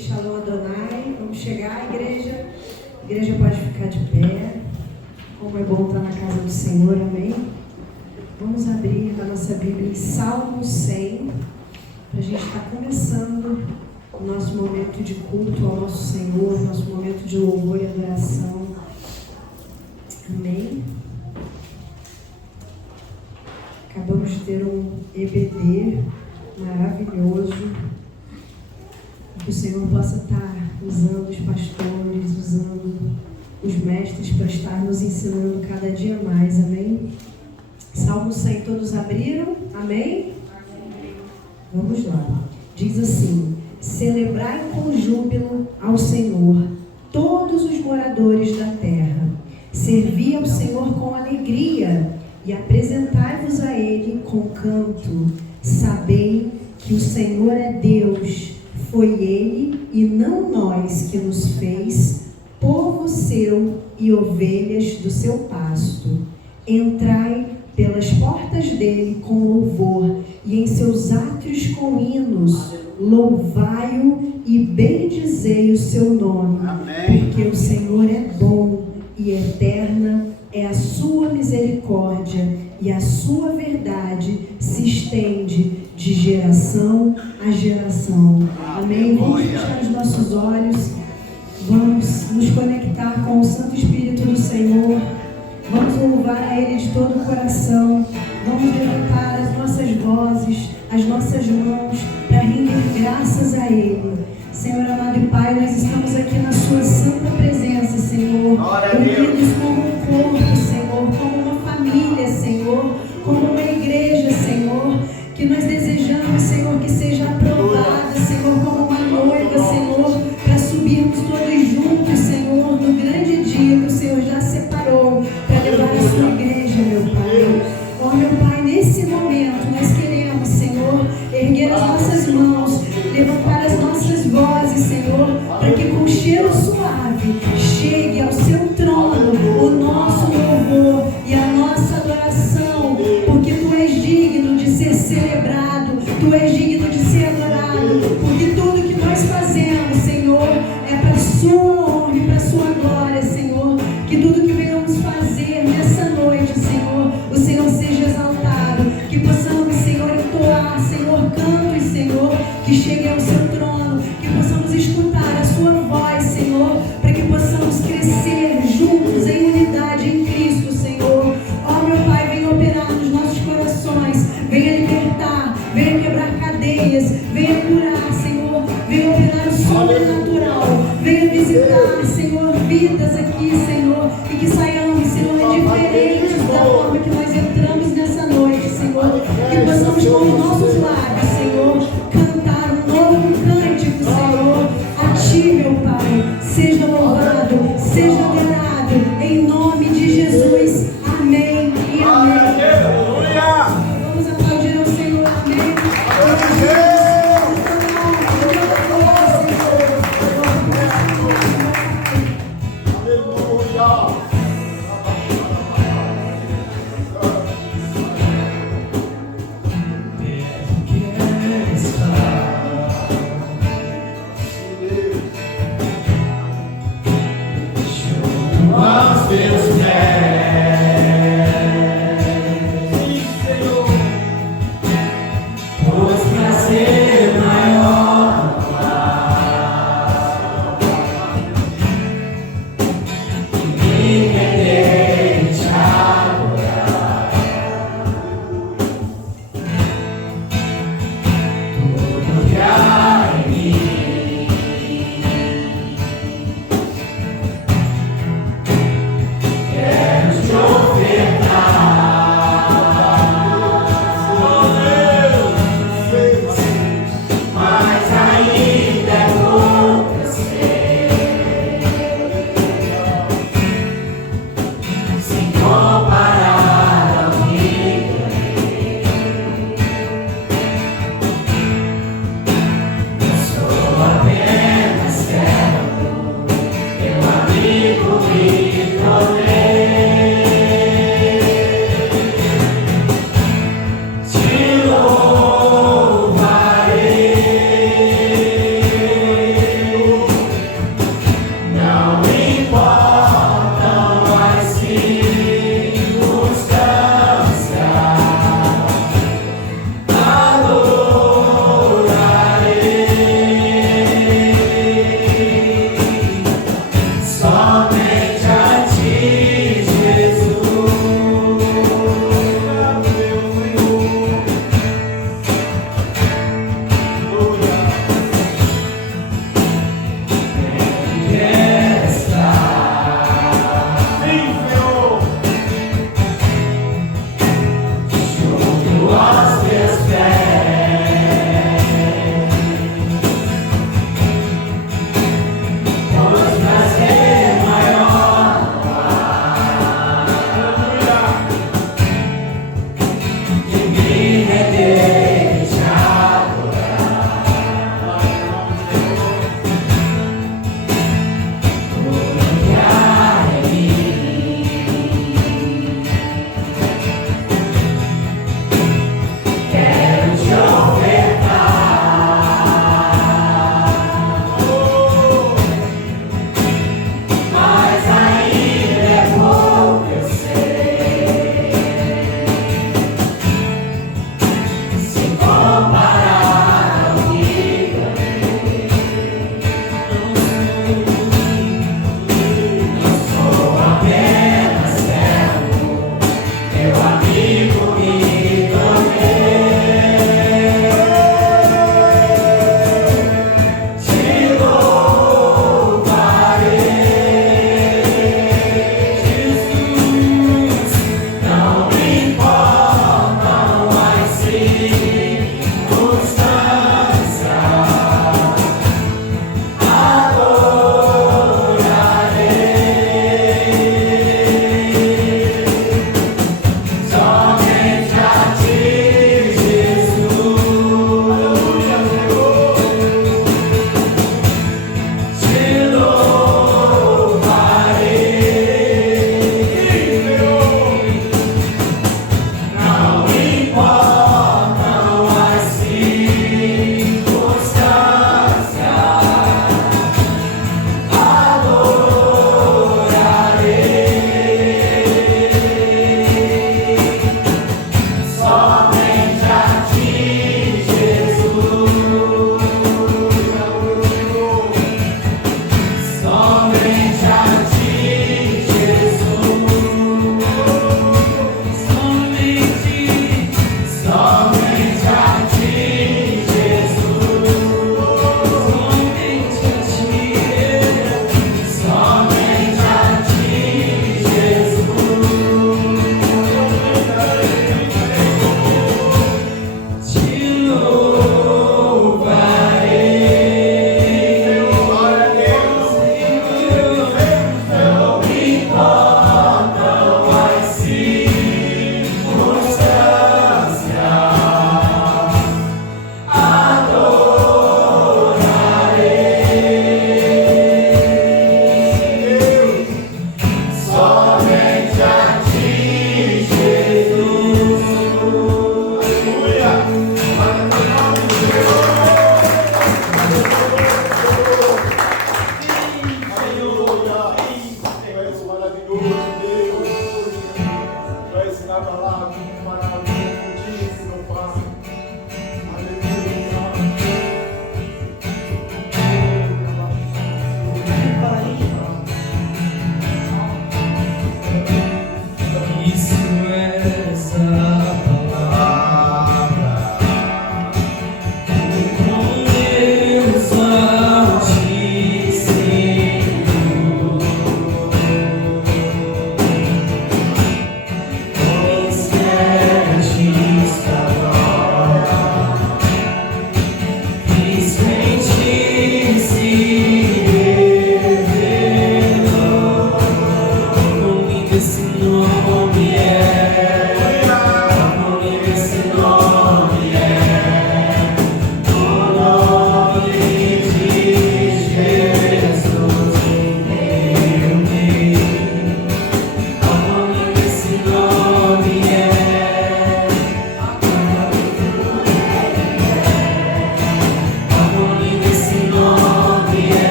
Shalom Adonai. Vamos chegar à igreja. A igreja pode ficar de pé. Como é bom estar na casa do Senhor, amém? Vamos abrir a nossa Bíblia em Salmo 100, para a gente estar começando o nosso momento de culto ao nosso Senhor, nosso momento de louvor e adoração. Amém? Acabamos de ter um EBD maravilhoso. Que o Senhor possa estar usando os pastores, usando os mestres para estar nos ensinando cada dia mais, amém? Salmo 100, todos abriram? Amém? Vamos lá. Diz assim: celebrai com júbilo ao Senhor, todos os moradores da terra. Servi ao Senhor com alegria e apresentai-vos a Ele com canto. Sabei que o Senhor é Deus, foi Ele e não nós que nos fez, povo seu e ovelhas do seu pasto. Entrai pelas portas dele com louvor e em seus átrios com hinos. Louvai-o e bendizei o seu nome. Amém. Porque o Senhor é bom e eterna é a sua misericórdia e a sua verdade se estende de geração a geração. Amém? Vamos fechar os nossos olhos. Vamos nos conectar com o Santo Espírito do Senhor. Vamos louvar a Ele de todo o coração. Vamos levantar as nossas vozes, as nossas mãos, para render graças a Ele. Senhor amado e Pai, nós estamos aqui na Sua santa presença, Senhor. Unidos como um corpo, Senhor, como uma família, Senhor, como uma igreja, Senhor, que nós desejamos, Senhor, que seja aprovada, Senhor, como uma noiva, Senhor, para subirmos todos juntos, Senhor, no grande dia que o Senhor já separou para levar a Sua igreja, meu Pai. Ó, meu Pai, nesse momento nós queremos, Senhor, erguer as nossas mãos, levantar as nossas vozes, Senhor, para que com cheiro suave chegue ao Seu trono o nosso louvor e a nossa adoração, porque Tu és digno de ser celebrado, Tu és digno de ser adorado, porque tudo que nós fazemos, Senhor, é para a Sua honra e para a Sua glória, Senhor. Que tudo que venhamos fazer nessa noite, Senhor, o Senhor seja exaltado, que possamos, Senhor, entoar, Senhor, cantos, Senhor, que chegue ao Seu trono, que possamos escutar a Sua voz, Senhor, para que possamos crescer juntos em unidade em Cristo, Senhor. Ó, meu Pai, venha operar nos nossos corações, venha libertar, venha quebrar cadeias, venha curar, Senhor, venha operar o sobrenatural, venha visitar, Senhor, vidas aqui, Senhor, e que saiamos, Senhor, diferentes da forma que nós entramos nessa noite, Senhor, que possamos com os nossos lábios, Senhor, cantar um novo cântico, Senhor, a Ti, meu Pai. Seja louvado, seja adorado, em nome de Jesus. Amém e amém. Vamos aplaudir ao Senhor, amém. Quero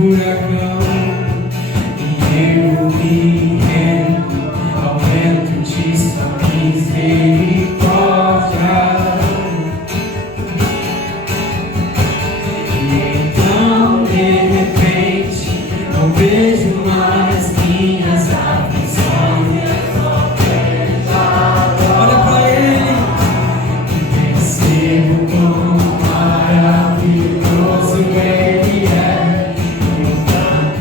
furacão e eu me rendo ao vento de sua misericórdia. E então, de repente, não vejo mais minhas aflições. Olha pra ele e percebo quão maravilhoso ele é. Eu canto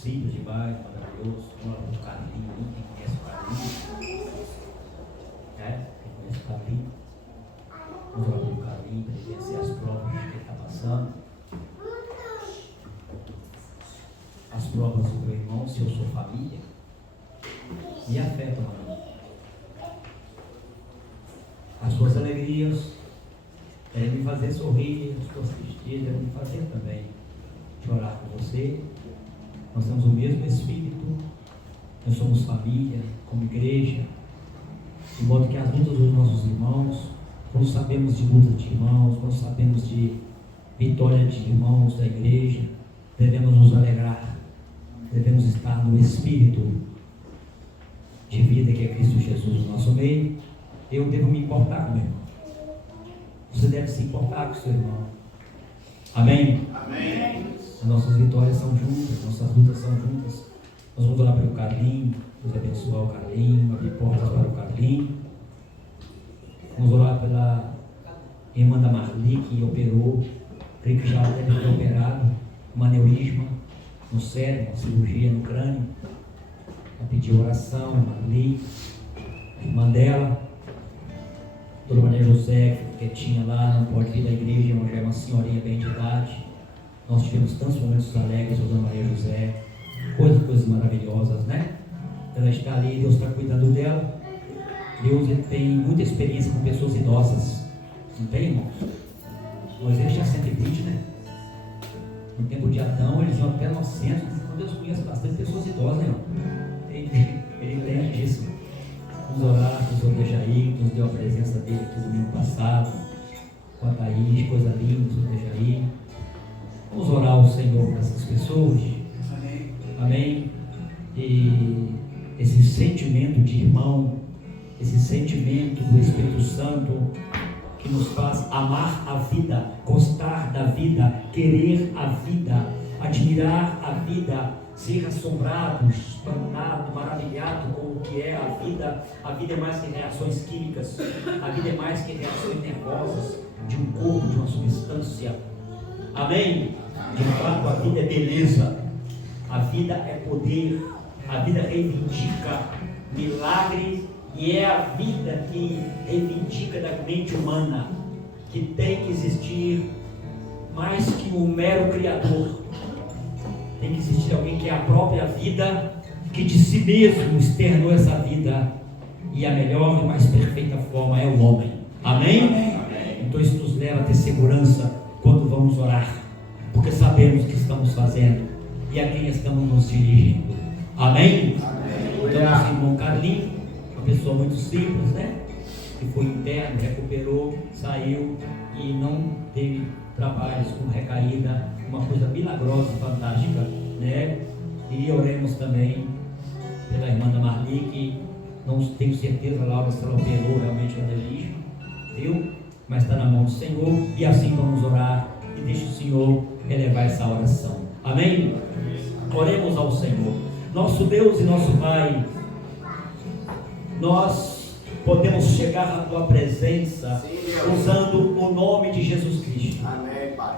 simples demais, maravilhoso. Vamos lá para o Carlinhos, quem conhece o Carlinhos? Quem conhece o Carlinhos? Vamos lá para o Carlinhos, para ele vencer as provas que ele está passando. As provas do meu irmão, se eu sou família, me afetam, mano. As suas alegrias devem me fazer sorrir, as suas tristezas devem me fazer também chorar com você. Nós temos o mesmo Espírito, nós somos família, como igreja, de modo que as lutas dos nossos irmãos, quando sabemos de lutas de irmãos, quando sabemos de vitória de irmãos da igreja, devemos nos alegrar, devemos estar no Espírito de vida que é Cristo Jesus no nosso meio. Eu devo me importar com o meu irmão. Você deve se importar com o seu irmão. Amém? Amém. As nossas vitórias são juntas, nossas lutas são juntas. Nós vamos orar pelo Carlinhos, Deus abençoar o Carlinhos, abrir portas para o Carlinhos. Vamos orar pela irmã da Marli, que operou, creio que já deve ter operado, um aneurisma no cérebro, uma cirurgia no crânio. Ela pediu oração, Marli, a irmã dela. Dona Maria José, que tinha lá, não pode vir da igreja, mas já é uma senhorinha bem de idade. Nós tivemos tantos momentos alegres com a Dona Maria José, coisas maravilhosas, né? Ela está ali, Deus está cuidando dela. Deus ele tem muita experiência com pessoas idosas. Não tem, irmãos? Moisés tinha 120, né? No tempo de Adão, eles iam até 900. Então Deus conhece bastante pessoas idosas, né, irmão? Ele entende disso. Vamos orar com o Senhor Dejaí, que nos deu a presença dele aqui no domingo passado, com a Thaís, coisa linda, o Senhor Dejaí. Vamos orar ao Senhor por essas pessoas. Amém. Amém. E esse sentimento de irmão, esse sentimento do Espírito Santo que nos faz amar a vida, gostar da vida, querer a vida, admirar a vida, ser assombrado, espantado, maravilhado com o que é a vida. A vida é mais que reações químicas, a vida é mais que reações nervosas de um corpo, de uma substância. Amém? De fato, a vida é beleza, a vida é poder, a vida reivindica milagre, e é a vida que reivindica da mente humana, que tem que existir mais que um mero criador. Tem que existir alguém que é a própria vida, que de si mesmo externou essa vida, e a melhor e mais perfeita forma é o homem. Amém? Amém. Então isso nos leva a ter segurança quando vamos orar, porque sabemos o que estamos fazendo e a quem estamos nos dirigindo. Amém? Amém. Então nosso irmão Carlinhos, uma pessoa muito simples, né? Que foi interno, recuperou, saiu e não teve trabalhos com recaída, uma coisa milagrosa e fantástica, né? E oremos também pela irmã da Marli, que não tenho certeza, Laura, se ela operou realmente o aneurisma, viu? Mas está na mão do Senhor, e assim vamos orar e deixe o Senhor elevar essa oração. Amém? Oremos ao Senhor. Nosso Deus e nosso Pai, nós podemos chegar à Tua presença usando o nome de Jesus Cristo. Amém, Pai.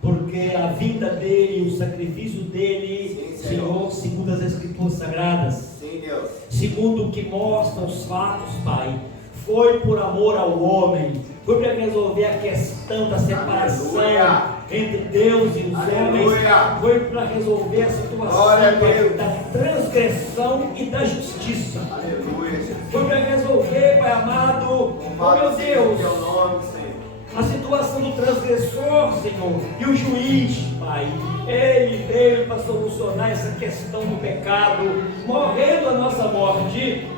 Porque a vida dele, o sacrifício dele, sim, Senhor, segundo as Escrituras Sagradas, sim, Deus, segundo o que mostram os fatos, Pai, foi por amor ao homem, foi para resolver a questão da separação, aleluia, entre Deus e os, aleluia, homens, foi para resolver a situação, Pai, da transgressão e da justiça, aleluia, foi para resolver, Pai amado, oh meu Deus, teu nome, Senhor, a situação do transgressor, Senhor, e o juiz, Pai, ele veio para solucionar essa questão do pecado, morrendo a nossa morte,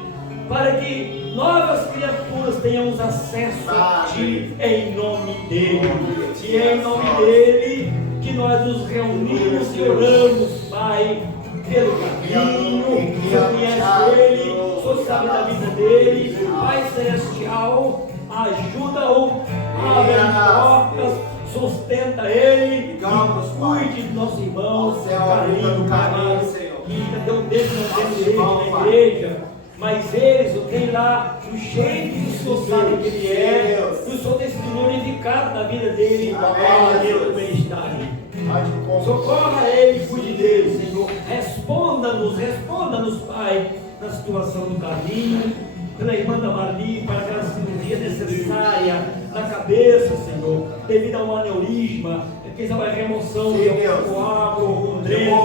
para que novas criaturas tenhamos acesso a Ti, em nome dele. E é em nome dele que nós nos reunimos e oramos, Pai, pelo caminho. Você conhece ele, você sabe da vida dele, Pai Celestial, ajuda-o, abre portas, sustenta ele, e cuide de nossos irmãos, carinho, Pai, que ainda tem um dedo não tem direito na igreja, mas eles o têm lá do jeito que o Senhor sabe que ele é, e o Senhor tem sido glorificado na vida dele, a Deus como ele está ali. Socorra ele, cuide dele, Senhor, responda Ajuda-nos, responda-nos, Pai, na situação do caminho, pela irmã da Marli, para aquela cirurgia necessária na cabeça, Senhor, devido a um aneurisma, quem sabe a remoção de algum coágulo, algum dreno,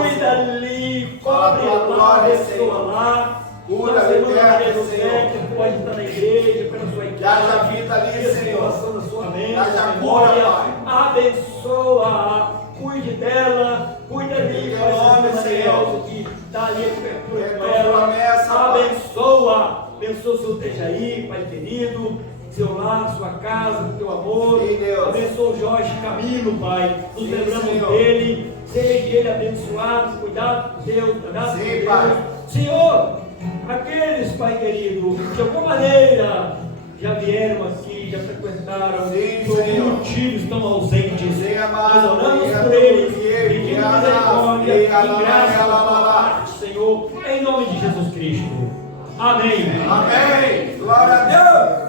cuida-lhe, cobre lá, abençoa lá. Cura, na semana liberta, do Senhor. século, pode estar na igreja, pela sua igreja, Que haja vida ali, Senhor. da sua mente, Que haja memória, cura, Pai. abençoa, cuide dela, cuida ali, Em Pai, nome, Senhor, Senhor. que dá ali a cobertura É com tua ela, promessa, Pai. abençoa, o Senhor esteja aí, Pai querido, seu lar, sua casa, com teu amor, Sim, Deus. abençoa o Jorge Camilo, Pai, nos Sim, lembramos Senhor. dele, seja ele abençoado, cuidado por Deus, cuidado por Sim, Deus. Pai. Senhor, aqueles, Pai querido, de alguma maneira já vieram aqui, já frequentaram, Sim, por algum Senhor. motivo estão ausentes. Sim, amado. Nós oramos Sim, por eles, sim, pedindo sim, misericórdia sim, e sim, graça da tua sim, parte, Senhor, em nome de Jesus Cristo. Amém. Amém. Glória a Deus.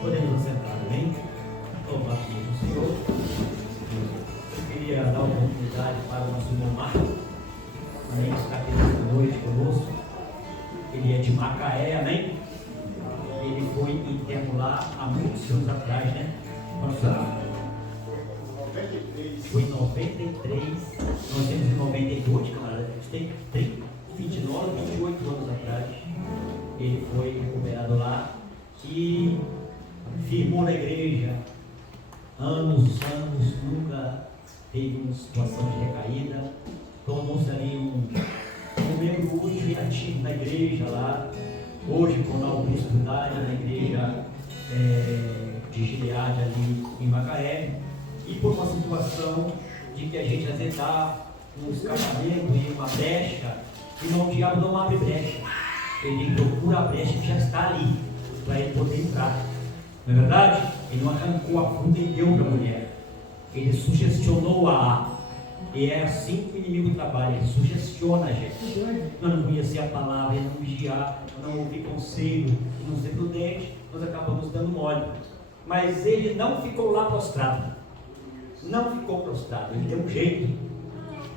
Podemos sentar, amém? Louvado seja o Senhor. Eu queria dar uma oportunidade para o nosso irmão Marcos, amém, que está aqui nesta noite conosco. Ele é de Macaé, amém? Ele foi interno lá há muitos anos atrás, né? Quantos anos? Foi em 93, nós temos em 92, camarada. A gente tem 30, 29, 28 anos atrás. Ele foi recuperado lá e firmou na igreja. Anos, nunca teve uma situação de recaída. Tornou-se ali um membro útil e ativo na igreja lá. Hoje, com a oportunidade na igreja de Gileade ali em Macaé. E por uma situação de que a gente às vezes dá um escapamento e uma brecha, e não, o diabo não abre brecha. Ele procura a brecha que já está ali, para ele poder entrar. Não é verdade? Ele não arrancou a fruta e deu para a mulher. Ele sugestionou-a. E é assim que o inimigo trabalha, ele sugestiona a gente. Não conhecer a palavra, não vigiar, não ouvir conselho, não ser prudente, nós acabamos dando mole. Mas ele não ficou lá prostrado. Não ficou prostrado, ele deu um jeito.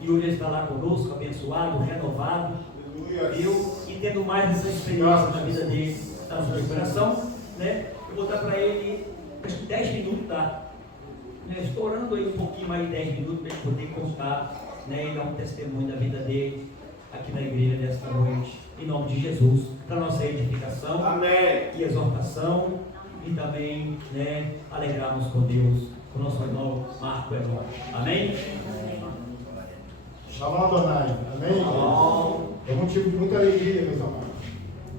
E hoje ele está lá conosco, abençoado, renovado. Eu entendo mais essa experiência na vida dele, está no meu coração, né? Eu vou dar para ele, acho que 10 minutos, tá? Estourando aí um pouquinho mais de 10 minutos para ele poder contar, né? E dar um testemunho da vida dele aqui na igreja desta noite, em nome de Jesus, para nossa edificação. Amém. E exortação, e também, né, alegrarmos com Deus, com o nosso irmão Marco Herói. Amém? Shalom Adonai, amém? É motivo de muita alegria, meus amados,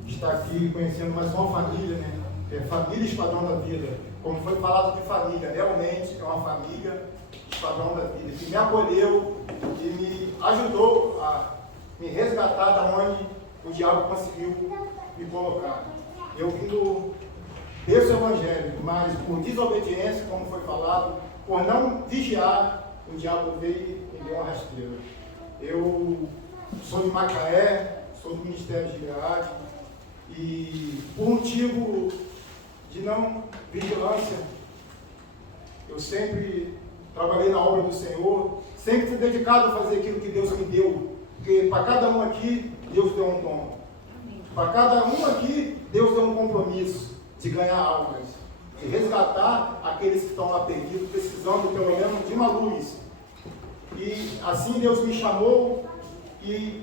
estar aqui conhecendo mais uma família, né? É família Esquadrão da Vida. Como foi falado de família, realmente é uma família Esquadrão da Vida, que me acolheu e me ajudou a me resgatar da onde o diabo conseguiu me colocar. Eu vim do berço evangélico, mas por desobediência, como foi falado, por não vigiar, o diabo veio e me deu uma rasteira. Eu sou de Macaé, sou do Ministério de Gileade, e por motivo de não vigilância, eu sempre trabalhei na obra do Senhor, sempre fui dedicado a fazer aquilo que Deus me deu, porque para cada um aqui, Deus deu um dom. Para cada um aqui, Deus deu um compromisso de ganhar almas, de resgatar aqueles que estão lá perdidos, precisando pelo menos de uma luz. E assim Deus me chamou e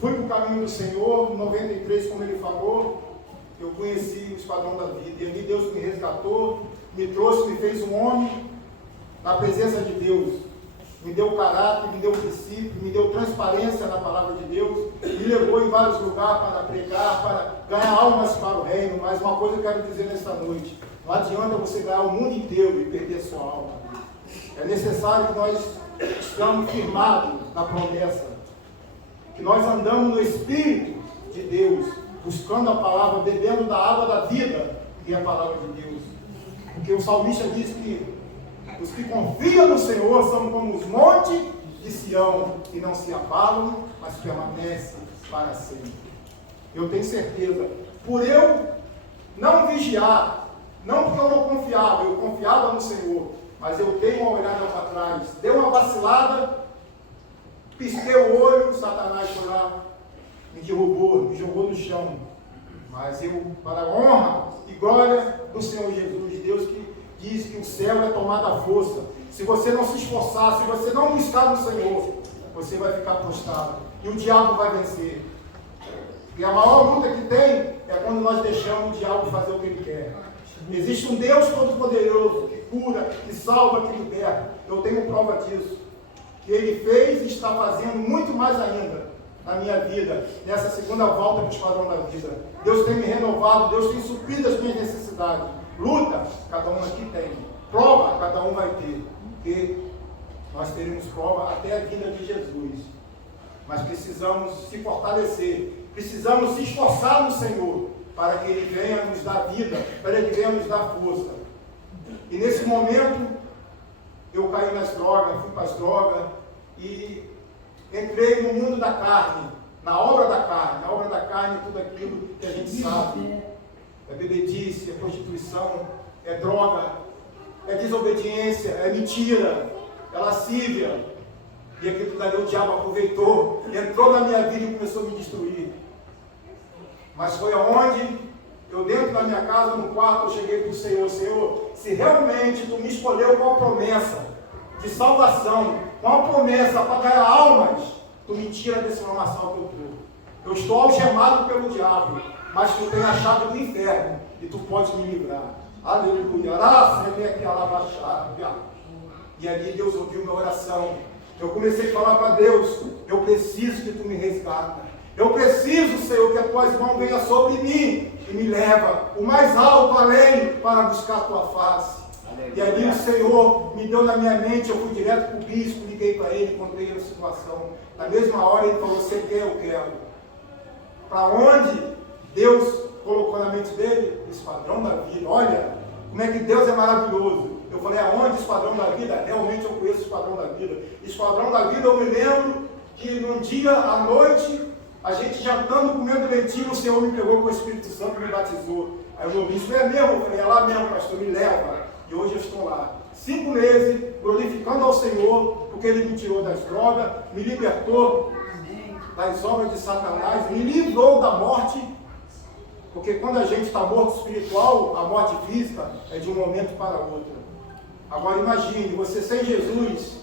fui para o caminho do Senhor. Em 93, como Ele falou, eu conheci o Esquadrão da Vida. E ali Deus me resgatou, me trouxe, me fez um homem na presença de Deus. Me deu caráter, me deu princípio, me deu transparência na palavra de Deus. Me levou em vários lugares para pregar, para ganhar almas para o reino. Mas uma coisa eu quero dizer nesta noite: não adianta você ganhar o mundo inteiro e perder sua alma. É necessário que nós estamos firmados na promessa, que nós andamos no Espírito de Deus, buscando a palavra, bebendo da água da vida, que é a palavra de Deus. Porque o salmista diz que os que confiam no Senhor são como os montes de Sião, que não se abalam, mas permanecem para sempre. Eu tenho certeza, por eu não vigiar, não porque eu não confiava, eu confiava no Senhor, mas eu dei uma olhada para trás, dei uma vacilada, pisquei o olho, Satanás foi lá, me derrubou, me jogou no chão. Mas eu, para a honra e glória do Senhor Jesus, Deus que diz que o céu é tomado à força. Se você não se esforçar, se você não buscar no Senhor, você vai ficar prostrado. E o diabo vai vencer. E a maior luta que tem é quando nós deixamos o diabo fazer o que ele quer. Existe um Deus todo-poderoso que cura, que salva, que liberta. Eu tenho prova disso. Que Ele fez e está fazendo muito mais ainda na minha vida, nessa segunda volta do Esquadrão da Vida. Deus tem me renovado, Deus tem suprido as minhas necessidades. Luta, cada um aqui tem. Prova, cada um vai ter. Porque nós teremos prova até a vinda de Jesus. Mas precisamos se fortalecer, precisamos se esforçar no Senhor, para que Ele venha nos dar vida, para que Ele venha nos dar força. E nesse momento, eu caí nas drogas, fui para as drogas, e entrei no mundo da carne, na obra da carne. Na obra da carne é tudo aquilo que a gente sabe. É bebedice, é prostituição, é droga, é desobediência, é mentira, é lascívia. E aquilo dali o diabo aproveitou, entrou na minha vida e começou a me destruir. Mas foi aonde eu, dentro da minha casa, no quarto, eu cheguei para o Senhor: Senhor, se realmente Tu me escolheu com a promessa de salvação, com a promessa para ganhar almas, Tu me tira desse lamaçal que eu estou. Eu estou algemado pelo diabo, mas Tu tem a chave do inferno e Tu podes me livrar. Aleluia. E ali Deus ouviu minha oração. Eu comecei a falar para Deus: eu preciso que Tu me resgata. Eu preciso, Senhor, que as Tuas mãos venham sobre mim e me leva o mais alto além para buscar a Tua face. Aleluia. E ali o Senhor me deu na minha mente, eu fui direto para o bispo, liguei para ele, contei a situação. Na mesma hora ele falou: você quer, eu quero. Para onde Deus colocou na mente dele? O Esquadrão da Vida. Olha como é que Deus é maravilhoso. Eu falei: aonde o Esquadrão da Vida? Realmente eu conheço o Esquadrão da Vida. Esquadrão da Vida, eu me lembro que num dia à noite, a gente jantando, comendo lentilha, o Senhor me pegou com o Espírito Santo e me batizou. Aí eu falei: isso é mesmo? Eu falei: é lá mesmo, pastor, me leva. E hoje eu estou lá, 5 meses, glorificando ao Senhor, porque Ele me tirou das drogas, me libertou das obras de Satanás, me livrou da morte. Porque quando a gente está morto espiritual, a morte física é de um momento para outro. Agora imagine, você sem Jesus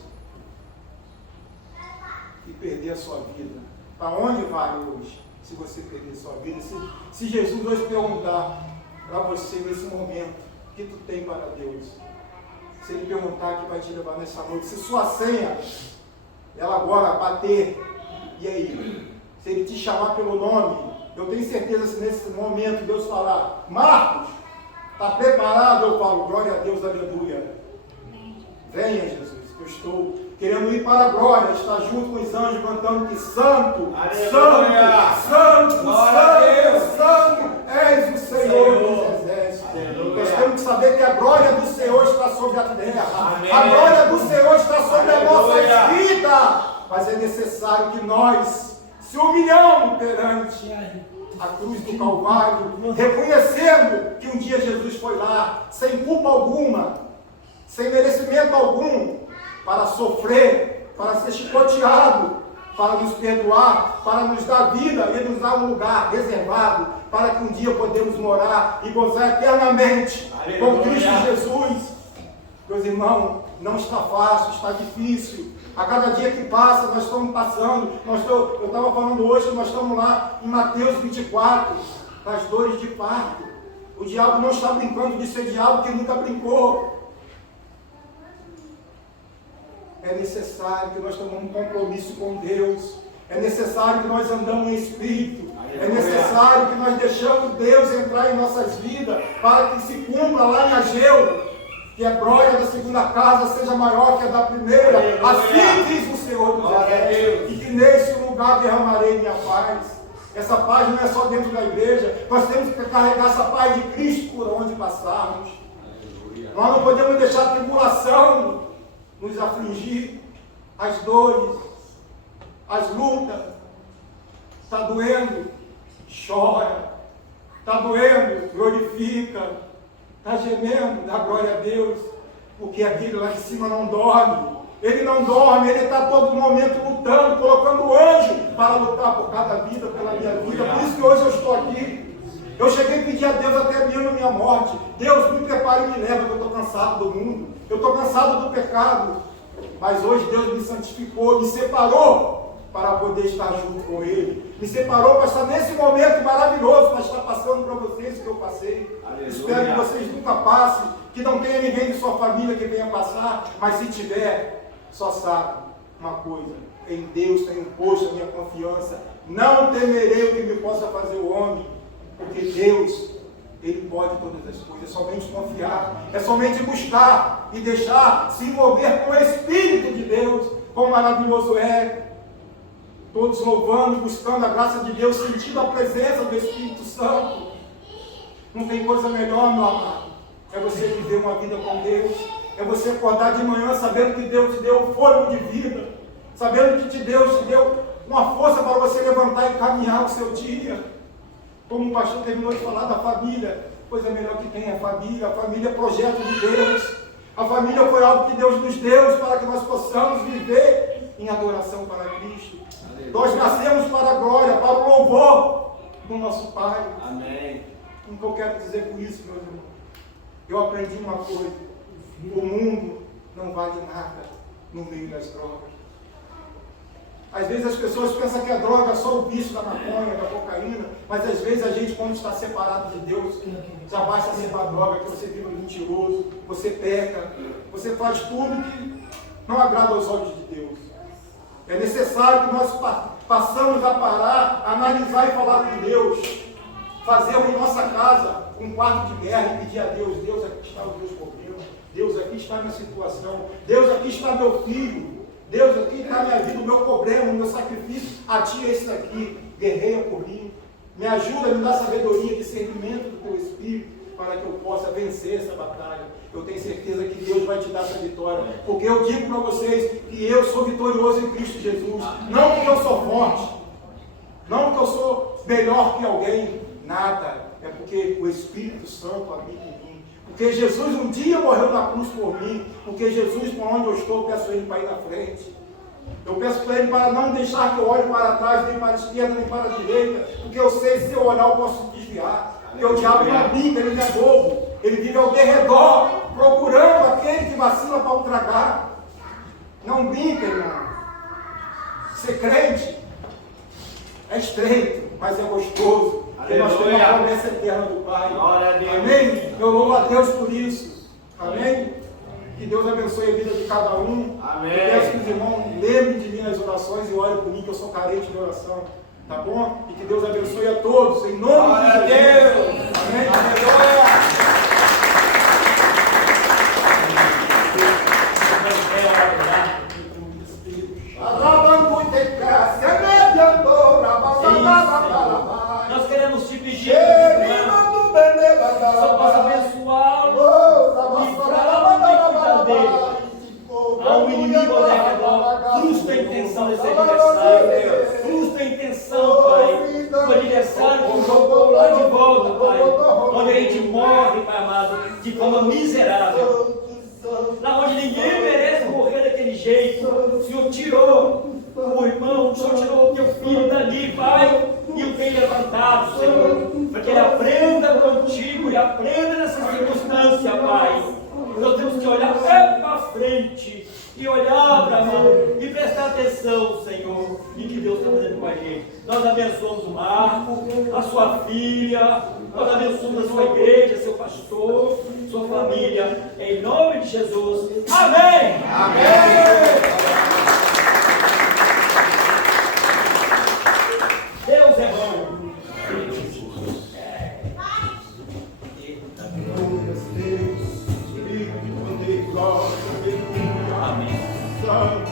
e perder a sua vida. Para onde vai hoje, se você perder a sua vida? Se Jesus hoje perguntar para você nesse momento, o que tu tem para Deus? Se Ele perguntar que vai te levar nessa noite, se sua senha, ela agora bater, e aí? Se Ele te chamar pelo nome, eu tenho certeza que nesse momento Deus falar: Marcos, está preparado? Eu falo: glória a Deus, aleluia. Venha, Jesus, eu estou querendo ir para a glória, estar junto com os anjos cantando que santo, aleluia, santo, santo, santo, és o Senhor dos exércitos. Nós temos que saber que a glória do Senhor está sobre a terra. Amém. A glória do Senhor está sobre a nossa vida. Mas é necessário que nós se humilhamos perante a cruz do Calvário, reconhecendo que um dia Jesus foi lá, sem culpa alguma, sem merecimento algum, para sofrer, para ser chicoteado, para nos perdoar, para nos dar vida e nos dar um lugar reservado, para que um dia podemos morar e gozar eternamente com Cristo Jesus. Meus irmãos, não está fácil, está difícil. A cada dia que passa, nós estamos passando. Eu estava falando hoje, nós estamos lá em Mateus 24, das dores de parto. O diabo não está brincando de ser diabo, que nunca brincou. É necessário que nós tenhamos um compromisso com Deus. É necessário que nós andamos em Espírito. É necessário que nós deixamos Deus entrar em nossas vidas, para que se cumpra lá em Ageu, que a glória da segunda casa seja maior que a da primeira. Assim diz o Senhor dos exércitos. E que nesse lugar derramarei minha paz. Essa paz não é só dentro da igreja. Nós temos que carregar essa paz de Cristo por onde passarmos. Nós não podemos deixar a tribulação nos afligir, as dores, as lutas. Está doendo? Chora. Está doendo? Glorifica. Está gemendo? Dá glória a Deus. Porque aquele lá de cima não dorme. Ele não dorme, ele está todo momento lutando, colocando anjo para lutar por cada vida, pela minha vida. Por isso que hoje eu estou aqui. Eu cheguei a pedir a Deus até mesmo a minha morte. Deus, me prepare e me leva, porque eu estou cansado do mundo. Eu estou cansado do pecado. Mas hoje Deus me santificou, me separou para poder estar junto com Ele. Me separou para estar nesse momento maravilhoso, para estar passando para vocês que eu passei. Aleluia. Espero que vocês nunca passem, que não tenha ninguém de sua família que venha passar, mas se tiver, só sabe uma coisa: em Deus tenho posto a minha confiança. Não temerei o que me possa fazer o homem, porque Deus, Ele pode todas as coisas. É somente confiar, é somente buscar e deixar se envolver com o Espírito de Deus. Quão maravilhoso é! Todos louvando, buscando a graça de Deus, sentindo a presença do Espírito Santo. Não tem coisa melhor, meu amado. É você viver uma vida com Deus. É você acordar de manhã sabendo que Deus te deu um fôlego de vida. Sabendo que Deus te deu uma força para você levantar e caminhar o seu dia. Como o pastor terminou de falar da família. Coisa melhor que tem a família. A família é projeto de Deus. A família foi algo que Deus nos deu para que nós possamos viver em adoração para Cristo. Nós nascemos para a glória, para o louvor do nosso Pai. Amém. O que eu quero dizer com isso, meus irmãos? Eu aprendi uma coisa: o mundo não vale nada no meio das drogas. Às vezes as pessoas pensam que a droga é só o vício da maconha, da cocaína, mas às vezes a gente, quando está separado de Deus, já basta ser a droga, que você vira mentiroso, você peca, você faz tudo que não agrada aos olhos de Deus. É necessário que nós passamos a parar, analisar e falar com Deus. Fazermos em nossa casa um quarto de guerra e pedir a Deus: Deus, aqui está os meus problemas. Deus, aqui está a minha situação. Deus, aqui está meu filho. Deus, aqui está a minha vida, o meu problema, o meu sacrifício. A ti é esse daqui. Guerreia por mim. Me ajuda, me dá sabedoria, discernimento do teu Espírito, para que eu possa vencer essa batalha. Eu tenho certeza que Deus vai te dar essa vitória. Porque eu digo para vocês que eu sou vitorioso em Cristo Jesus. Não porque eu sou forte. Não porque eu sou melhor que alguém. Nada. É porque o Espírito Santo habita em mim. Porque Jesus um dia morreu na cruz por mim. Porque Jesus, por onde eu estou, eu peço a Ele para ir na frente. Eu peço para Ele para não deixar que eu olhe para trás, nem para a esquerda, nem para a direita. Porque eu sei que se eu olhar eu posso desviar. Porque o diabo não brinca, ele não é bobo. Ele vive ao derredor, procurando aquele que vacila para o tragar. Não brinca, irmão. Ser crente é estreito, mas é gostoso. Porque nós temos a promessa eterna do Pai. Amém? Eu louvo a Deus por isso. Amém? Que Deus abençoe a vida de cada um. Amém. Eu peço que os irmãos lembrem de mim nas orações e olhem por mim, que eu sou carente de oração. Tá bom? E que Deus abençoe a todos. Em nome de Jesus. Amém? Aleluia. Nós queremos te pedir, só possa abençoá-lo, livrá-lo da dele. Há um inimigo ao redor, frustra a intenção desse aniversário, frustra a intenção, Pai, do aniversário que jogou lá de volta, Pai, onde a gente morre, Pai amado, de forma miserável, lá onde ninguém merece morrer daquele jeito. O Senhor tirou o irmão, o Senhor tirou o teu filho dali, Pai, e o tem levantado, Senhor, para que ele aprenda contigo e aprenda nessa circunstância, Pai. Nós temos que olhar para frente e olhar para a mão e prestar atenção, Senhor, em que Deus está fazendo com a gente. Nós abençoamos o Marco, a sua filha, nós abençoamos a sua igreja, seu pastor, sua família, em nome de Jesus. Amém! Amém! Deus é bom. Amém. Santo.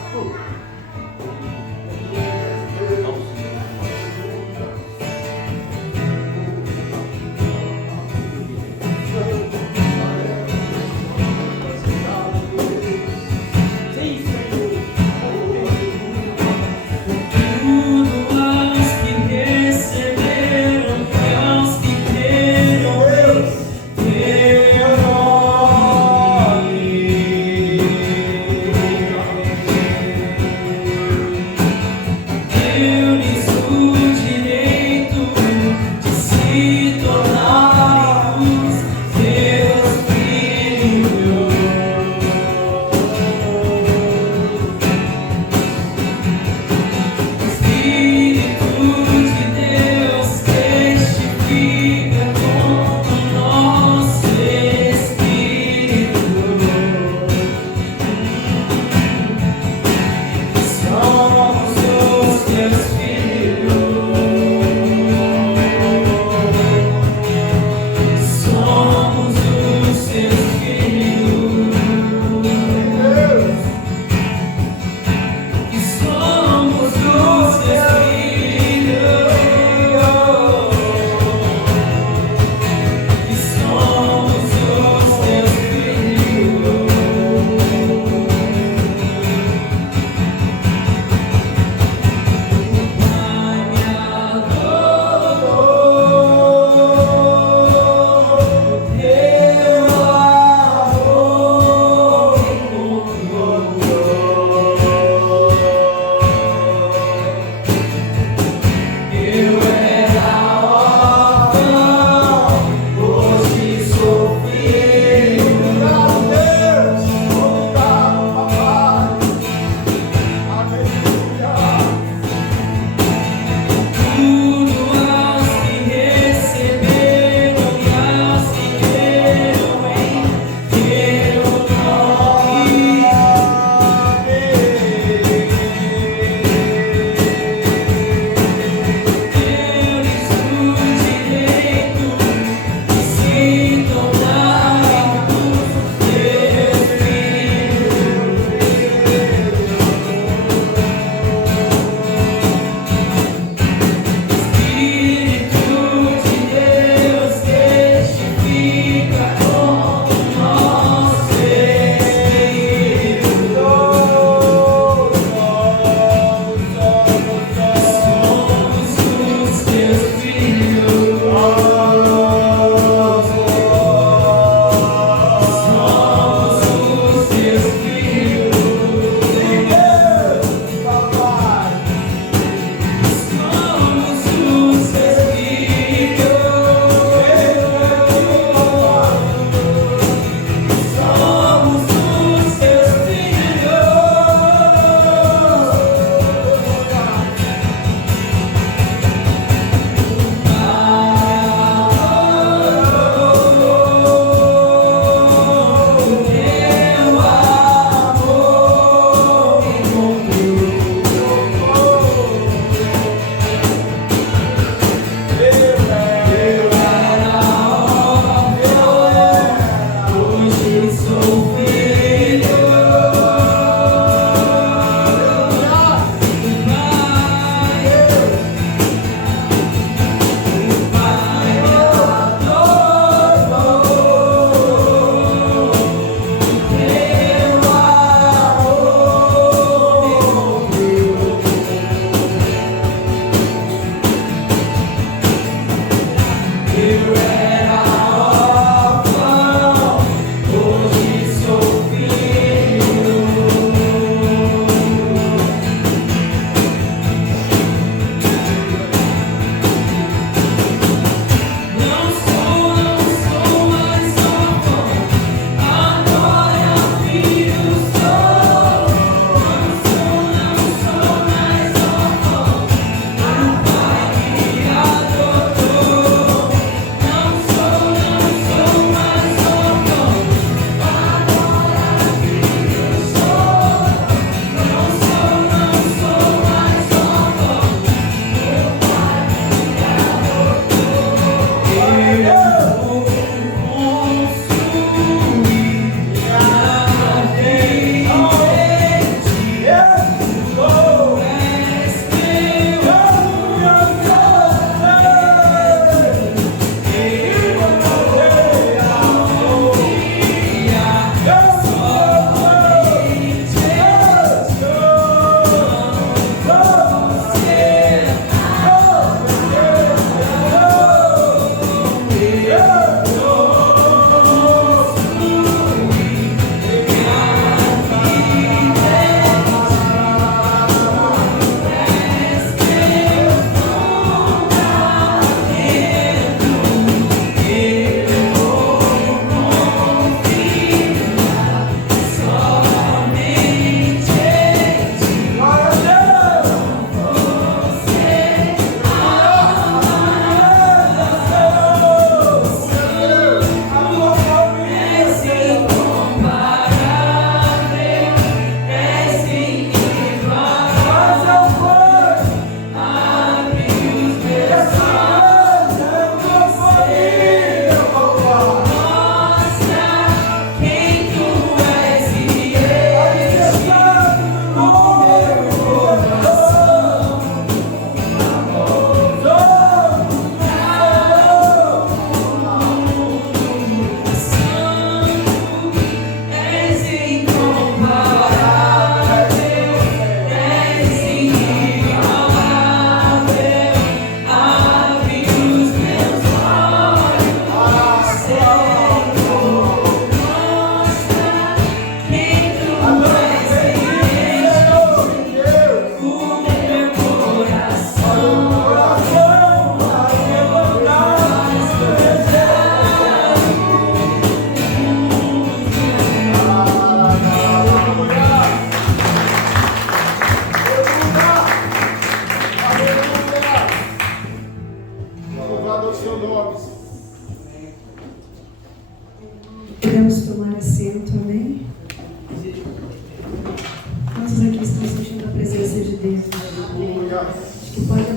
Sim.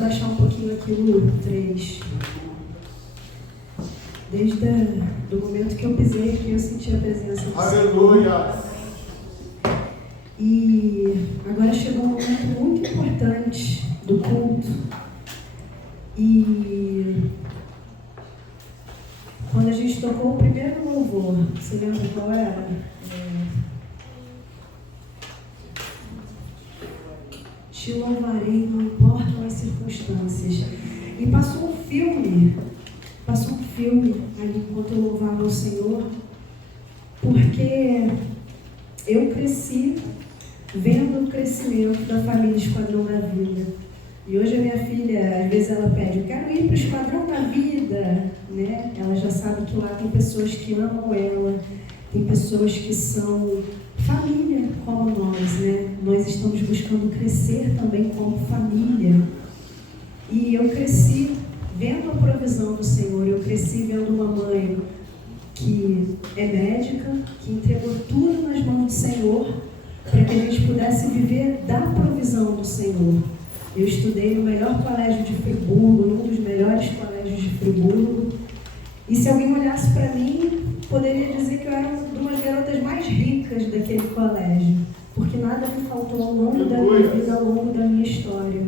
baixar um pouquinho aqui o 3. Desde o momento que eu pisei aqui, eu senti a presença do Senhor. Aleluia! E agora chegou um momento muito importante do culto. E quando a gente tocou o primeiro louvor, você lembra qual era? Te louvarei, não importam as circunstâncias. E passou um filme ali enquanto eu louvava o Senhor, porque eu cresci vendo o crescimento da família Esquadrão da Vida. E hoje a minha filha, às vezes ela pede, eu quero ir para o Esquadrão da Vida, né? Ela já sabe que lá tem pessoas que amam ela, tem pessoas que são família como nós, né? Nós estamos buscando crescer também como família. E eu cresci vendo a provisão do Senhor, eu cresci vendo uma mãe que é médica, que entregou tudo nas mãos do Senhor para que a gente pudesse viver da provisão do Senhor. Eu estudei no melhor colégio de Friburgo, num dos melhores colégios de Friburgo. E se alguém olhasse para mim, poderia dizer que eu era uma das garotas mais ricas daquele colégio, porque nada me faltou ao longo da minha vida, ao longo da minha história.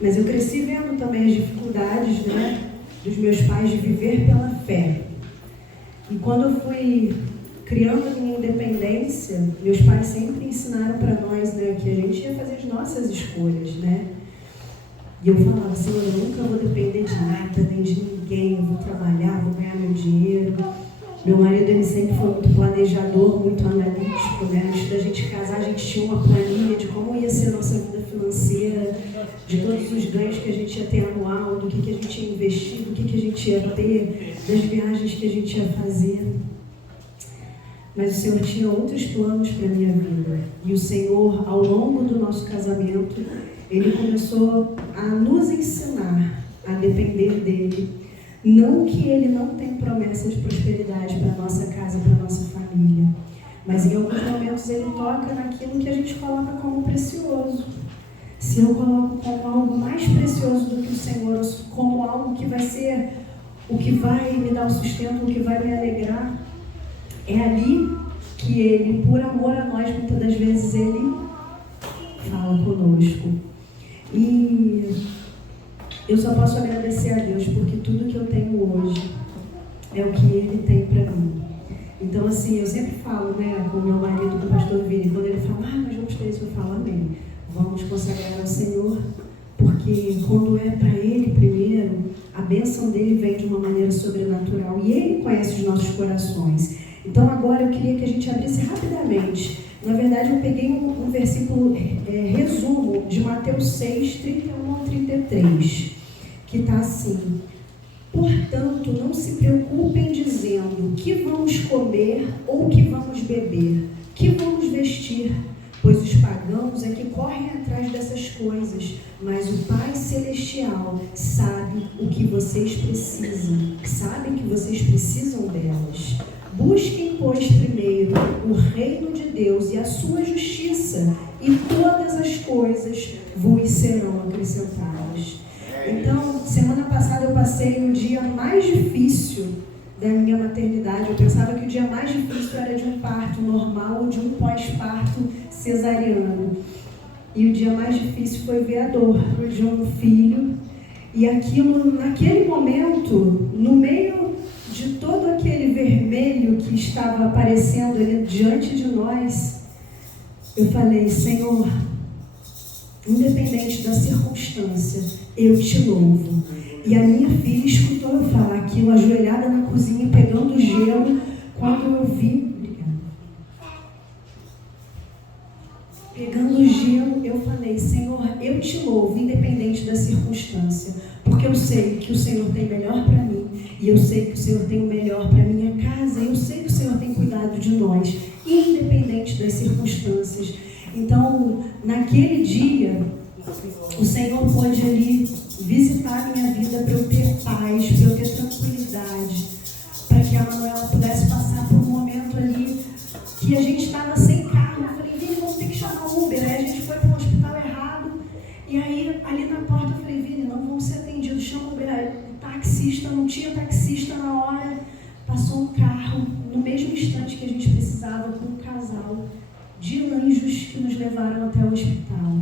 Mas eu cresci vendo também as dificuldades, né, dos meus pais de viver pela fé. E quando eu fui criando a minha independência, meus pais sempre ensinaram para nós, né, que a gente ia fazer as nossas escolhas, né? E eu falava, Senhor, eu nunca vou depender de nada, nem de ninguém, eu vou trabalhar, vou ganhar meu dinheiro. Meu marido, ele sempre foi muito planejador, muito analítico, né? Antes da gente casar, a gente tinha uma planilha de como ia ser a nossa vida financeira, de todos os ganhos que a gente ia ter anual, do que a gente ia investir, do que a gente ia ter, das viagens que a gente ia fazer. Mas o Senhor tinha outros planos para a minha vida. E o Senhor, ao longo do nosso casamento, Ele começou a nos ensinar a depender dEle. Não que Ele não tem promessa de prosperidade para a nossa casa, para a nossa família. Mas em alguns momentos Ele toca naquilo que a gente coloca como precioso. Se eu coloco como algo mais precioso do que o Senhor, como algo que vai ser o que vai me dar o sustento, o que vai me alegrar, é ali que Ele, por amor a nós, muitas das vezes Ele fala conosco. E eu só posso agradecer a Deus, porque tudo que eu tenho hoje é o que Ele tem para mim. Então, assim, eu sempre falo, né, com o meu marido, com o pastor Vini, quando ele fala, nós vamos ter isso, eu falo, amém. Vamos consagrar ao Senhor, porque quando é para Ele primeiro, a bênção dEle vem de uma maneira sobrenatural e Ele conhece os nossos corações. Então agora eu queria que a gente abrisse rapidamente. Na verdade eu peguei um versículo, resumo, de Mateus 6, 31 ao 33, que está assim: portanto, não se preocupem dizendo que vamos comer ou que vamos beber, que vamos vestir, pois os pagãos é que correm atrás dessas coisas, mas o Pai Celestial sabe o que vocês precisam, sabem que vocês precisam delas. Busquem, pois, primeiro o reino de Deus e a sua justiça, e todas as coisas vos serão acrescentadas. Então, semana passada eu passei o dia mais difícil da minha maternidade. Eu pensava que o dia mais difícil era de um parto normal ou de um pós-parto cesariano. E o dia mais difícil foi ver a dor de um filho. E aquilo, naquele momento, no meio de todo aquele vermelho que estava aparecendo ali diante de nós, eu falei, Senhor, independente da circunstância, eu te louvo. E a minha filha escutou eu falar aquilo, ajoelhada na cozinha, pegando gelo, quando eu vi, pegando gelo, eu falei, Senhor, eu te louvo, independente da circunstância, porque eu sei que o Senhor tem melhor para mim, e eu sei que o Senhor tem o melhor para minha casa, e eu sei que o Senhor tem cuidado de nós, independente das circunstâncias. Então, naquele dia, o Senhor pôde ali visitar a minha vida para eu ter paz, para eu ter tranquilidade, para que a Manuela pudesse passar por um momento ali que a gente estava sem carro. Eu falei, vamos ter que chamar o Uber. Aí a gente foi para o hospital errado E aí, ali na porta, eu falei, Vini, não vão ser atendidos, chama o taxista, não tinha taxista na hora. Passou um carro, no mesmo instante que a gente precisava, com um casal de anjos que nos levaram até o hospital.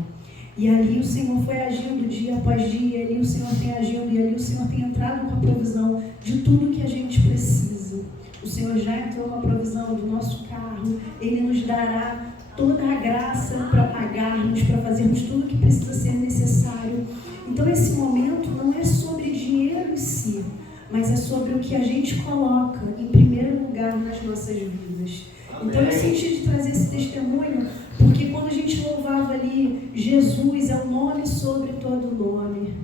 E ali o Senhor foi agindo dia após dia, e ali o Senhor tem agindo, e ali o Senhor tem entrado com a provisão de tudo que a gente precisa. O Senhor já entrou com a provisão do nosso carro, Ele nos dará toda a graça para pagarmos, para fazermos tudo que precisa ser necessário. Então esse momento não é sobre dinheiro em si, mas é sobre o que a gente coloca em primeiro lugar nas nossas vidas. Então eu senti de trazer esse testemunho, porque quando a gente louvava ali, Jesus é o nome sobre todo nome.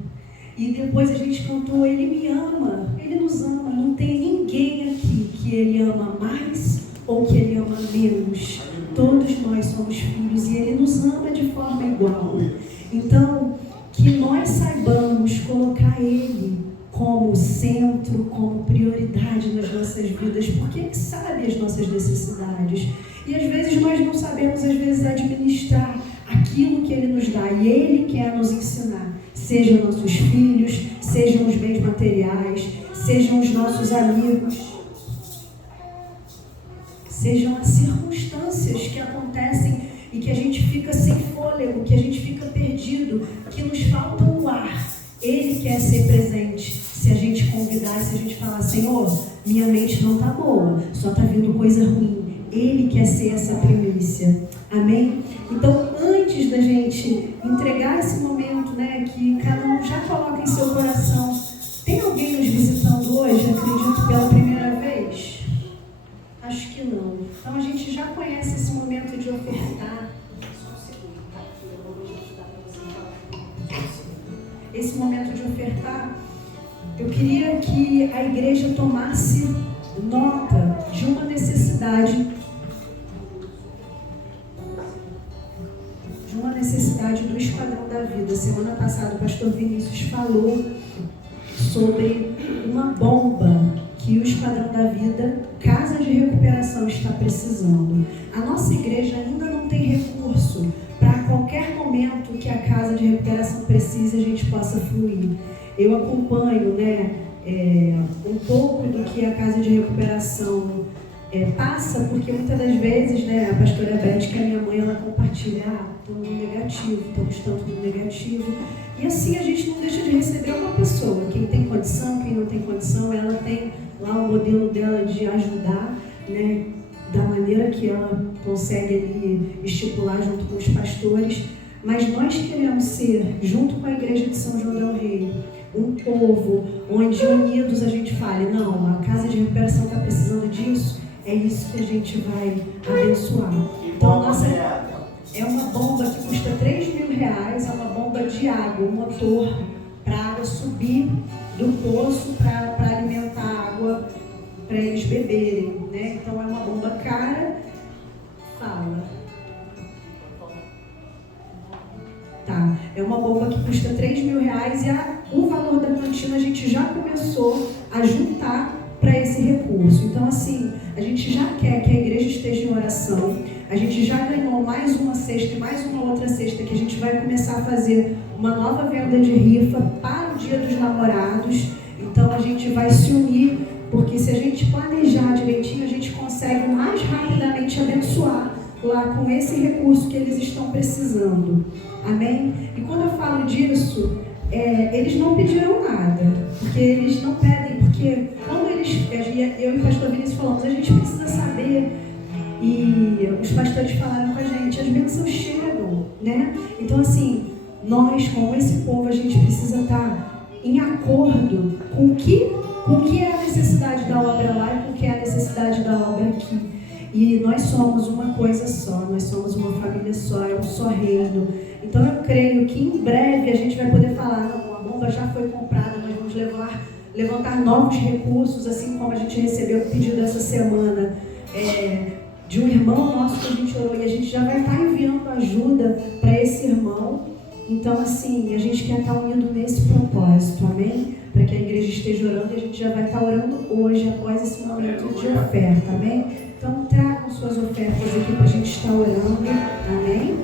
E depois a gente cantou, Ele me ama, Ele nos ama. Não tem ninguém aqui que Ele ama mais ou que Ele ama menos. Todos nós somos filhos e Ele nos ama de forma igual. Então, que nós saibamos colocar Ele como centro, como prioridade nas nossas vidas, porque Ele sabe as nossas necessidades. E às vezes nós não sabemos, às vezes, administrar aquilo que Ele nos dá. E Ele quer nos ensinar. Sejam nossos filhos, sejam os bens materiais, sejam os nossos amigos, sejam as circunstâncias que acontecem e que a gente fica sem fôlego, que a gente fica perdido, que nos falta o ar. Ele quer ser presente. Se a gente convidar, se a gente falar, Senhor, minha mente não está boa, só está vindo coisa ruim. Ele quer ser essa primícia. Amém? Então, antes da gente entregar esse momento, né, que cada um já coloca em seu coração. Tem alguém nos visitando hoje, acredito, pela primeira vez? Acho que não. Então, a gente já conhece esse momento de ofertar. Esse momento de ofertar, eu queria que a igreja tomasse nota de uma necessidade do Esquadrão da Vida. Semana passada o pastor Vinícius falou sobre uma bomba que o Esquadrão da Vida, Casa de Recuperação, está precisando. A nossa igreja ainda não tem recurso para a qualquer momento que a Casa de Recuperação precise, a gente possa fluir. Eu acompanho, um pouco do que a Casa de Recuperação passa, porque muitas das vezes, a pastora Beth, que é minha mãe, ela compartilha, estamos no negativo, estamos tanto no negativo. E assim a gente não deixa de receber uma pessoa, quem tem condição, quem não tem condição, ela tem lá o modelo dela de ajudar, da maneira que ela consegue ali estipular junto com os pastores. Mas nós queremos ser, junto com a igreja de São João del Rei, um povo onde unidos a gente fale, não, a Casa de Recuperação está precisando disso, é isso que a gente vai abençoar. Então a nossa é uma bomba que custa R$3.000, é uma bomba de água, um motor para a água subir do poço para alimentar a água para eles beberem, Então é uma bomba cara. Fala. Tá, é uma bomba que custa R$3.000 e o valor da cantina a gente já começou a juntar para esse recurso. Então assim, a gente já quer que a igreja esteja em oração, a gente já ganhou mais uma cesta e mais uma outra cesta que a gente vai começar a fazer uma nova venda de rifa para o Dia dos Namorados. Então a gente vai se unir, porque se a gente planejar direitinho, a gente consegue mais rapidamente abençoar lá com esse recurso que eles estão precisando. Amém? E quando eu falo disso, eles não pediram nada, porque eles não pedem, porque quando eu e o pastor Vinícius falamos, a gente precisa saber, e os pastores falaram com a gente, as bênçãos chegam, Então assim, nós, como esse povo, a gente precisa estar em acordo com o que é a necessidade da obra lá e com o que é a necessidade da obra aqui. E nós somos uma coisa só, nós somos uma família só, é um só reino. Então eu creio que em breve a gente vai poder falar, não, a bomba já foi comprada, nós vamos levantar novos recursos, assim como a gente recebeu o pedido essa semana de um irmão nosso que a gente orou, e a gente já vai estar enviando ajuda para esse irmão. Então assim, a gente quer estar unido nesse propósito, amém? Para que a igreja esteja orando, e a gente já vai estar orando hoje, após esse momento de oferta, amém? Então tragam suas ofertas aqui para a gente estar orando, amém?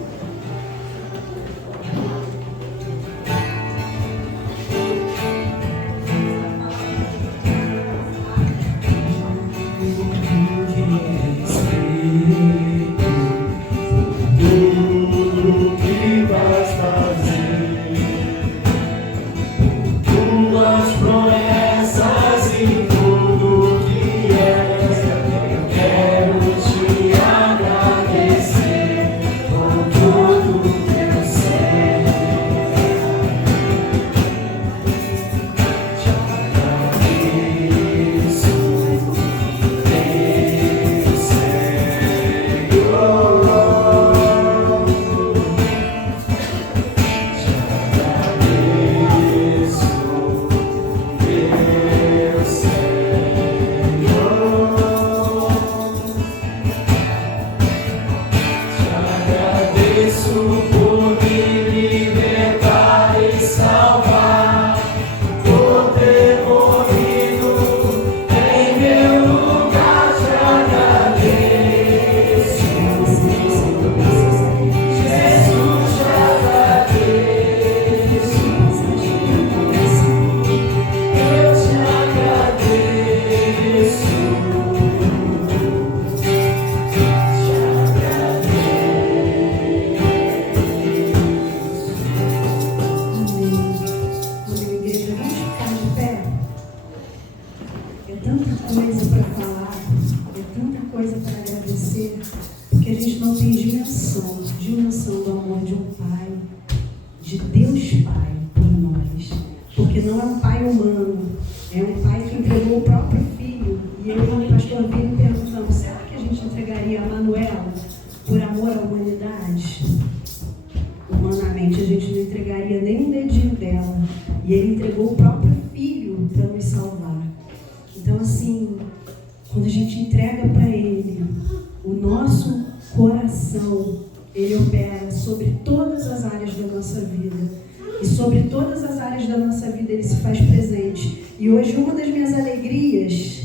E hoje uma das minhas alegrias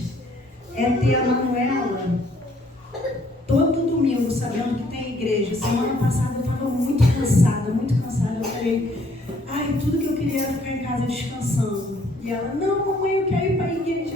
é ter a Manuela todo domingo, sabendo que tem igreja. Semana passada eu estava muito cansada. Eu falei, tudo que eu queria era ficar em casa descansando. E ela, não, mamãe, eu quero ir para a igreja,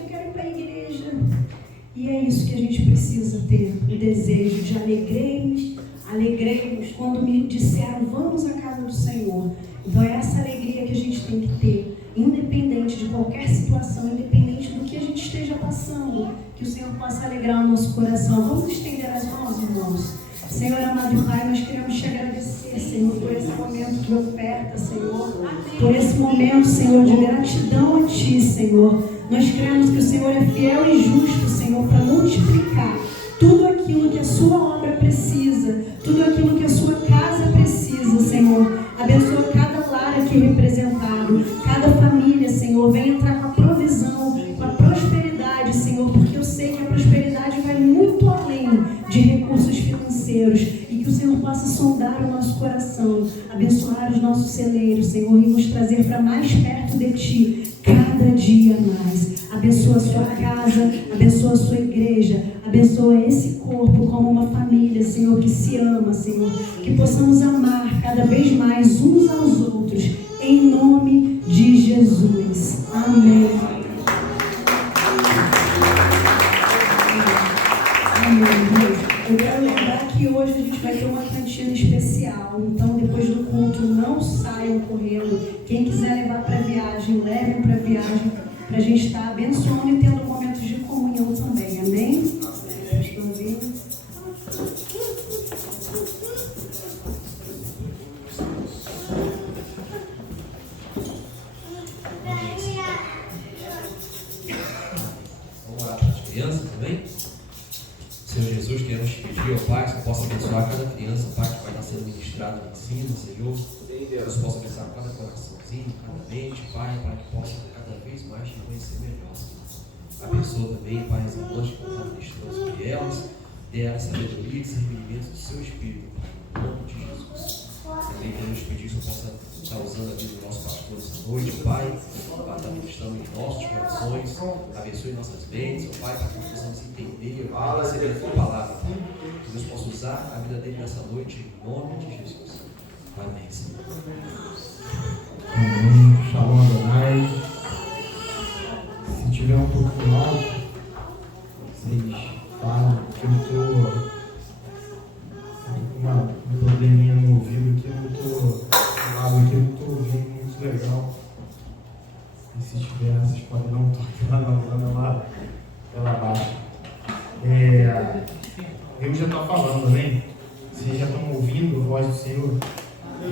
E é isso que a gente precisa ter, o desejo de alegrei-nos quando me disseram, vamos à casa do Senhor. Então é essa alegria que a gente tem que ter, independente de qualquer situação, independente do que a gente esteja passando, que o Senhor possa alegrar o nosso coração. Vamos estender as mãos, irmãos. Senhor amado Pai, nós queremos te agradecer, Senhor, por esse momento de oferta, Senhor, por esse momento, Senhor, de gratidão a Ti, Senhor. Nós cremos que o Senhor é fiel e justo, Senhor, para multiplicar tudo aquilo que a sua obra precisa, tudo aquilo que a sua casa precisa, Senhor. Abençoa cada lar aqui representado, cada família, Senhor. Vem entrar com a provisão, com a prosperidade, Senhor, porque eu sei que a prosperidade vai muito além de recursos financeiros e que o Senhor possa sondar o nosso coração, abençoar os nossos celeiros, Senhor, e nos trazer para mais perto de Ti cada dia mais. Abençoa a sua casa, abençoa a sua igreja, abençoa esse corpo como uma família, Senhor, que se ama, Senhor, que possamos amar cada vez mais uns aos outros, em nome de Jesus. Amém. Amém. Eu quero lembrar que hoje a gente vai ter uma cantina especial, então depois do culto não saiam correndo. Quem quiser levar para viagem, levem para viagem, para a gente estar abençoando e tendo momentos de comunhão também. Amém? Estão ouvindo? Vamos orar para as crianças também? Senhor Jesus, queremos te pedir, ó Pai, que você possa abençoar cada criança, Pai, que vai estar sendo ministrada em ensino, Senhor. Que Deus possa abençoar cada coraçãozinho, cada mente, Pai, para que possa cada vez mais te conhecer melhor, Senhor. Abençoa também, Pai, as irmãs que vão estar ministrando sobre elas, dê elas sabedoria e discernimento do seu Espírito, Pai, em nome de Jesus. Também queremos pedir que você possa estar usando a vida do nosso pastor essa noite, Pai, para estar ministrando em nossos corações, abençoe nossas mentes, ó Pai, para que nós possamos entender, Pai, receber a tua palavra, Pai. Que Deus possa usar a vida dele nessa noite, em nome de Jesus. Amém, Senhor. Amém. Shalom Adonai. Se tiver um pouco alto, vocês falam que eu estou com um probleminha no ouvido aqui, eu não estou ouvindo muito legal. E se tiver, vocês podem dar um toque lá abaixo. Eu já estou falando, né? Vocês já estão ouvindo a voz do Senhor. Eu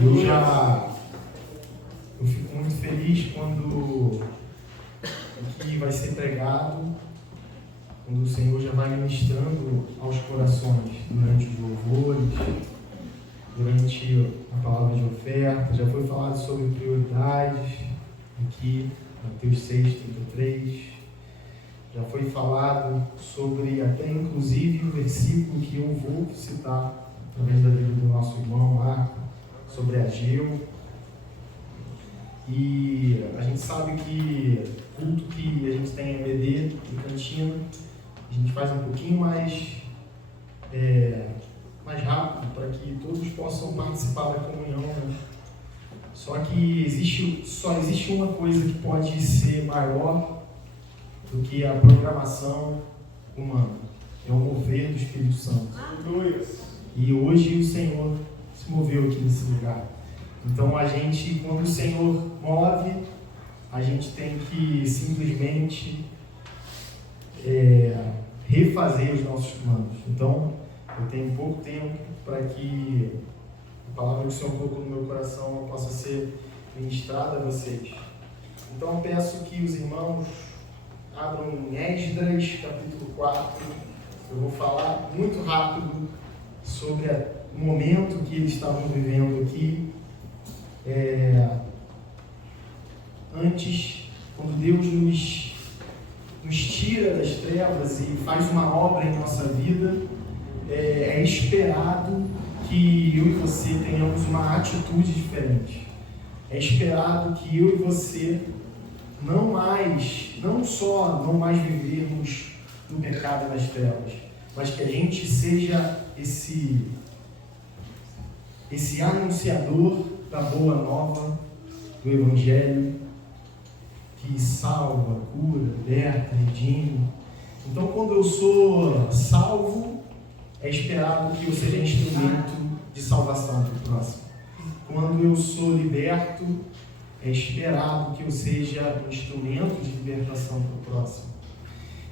fico muito feliz quando o que vai ser pregado, quando o Senhor já vai ministrando aos corações, durante os louvores, durante a palavra de oferta. Já foi falado sobre prioridades, aqui, Mateus 6:33. Já foi falado sobre, até inclusive, o versículo que eu vou citar, através da vida do nosso irmão Marco, sobre Ageu. E a gente sabe que culto que a gente tem em EBD e cantina, a gente faz um pouquinho mais rápido para que todos possam participar da comunhão, né? Só que só existe uma coisa que pode ser maior do que a programação humana, é o mover do Espírito Santo. E hoje o Senhor se moveu aqui nesse lugar. Então quando o Senhor move, a gente tem que simplesmente refazer os nossos planos. Então, eu tenho pouco tempo para que a palavra que o Senhor colocou no meu coração possa ser ministrada a vocês. Então, eu peço que os irmãos abram em Esdras, capítulo 4. Eu vou falar muito rápido sobre o momento que eles estavam vivendo aqui. Antes, quando Deus nos tira das trevas e faz uma obra em nossa vida, é esperado que eu e você tenhamos uma atitude diferente. É esperado que eu e você não só não mais vivermos no pecado das trevas, mas que a gente seja esse anunciador da boa nova, do Evangelho, que salva, cura, liberta, redime. Então, quando eu sou salvo, é esperado que eu seja instrumento de salvação para o próximo. Quando eu sou liberto, é esperado que eu seja um instrumento de libertação para o próximo.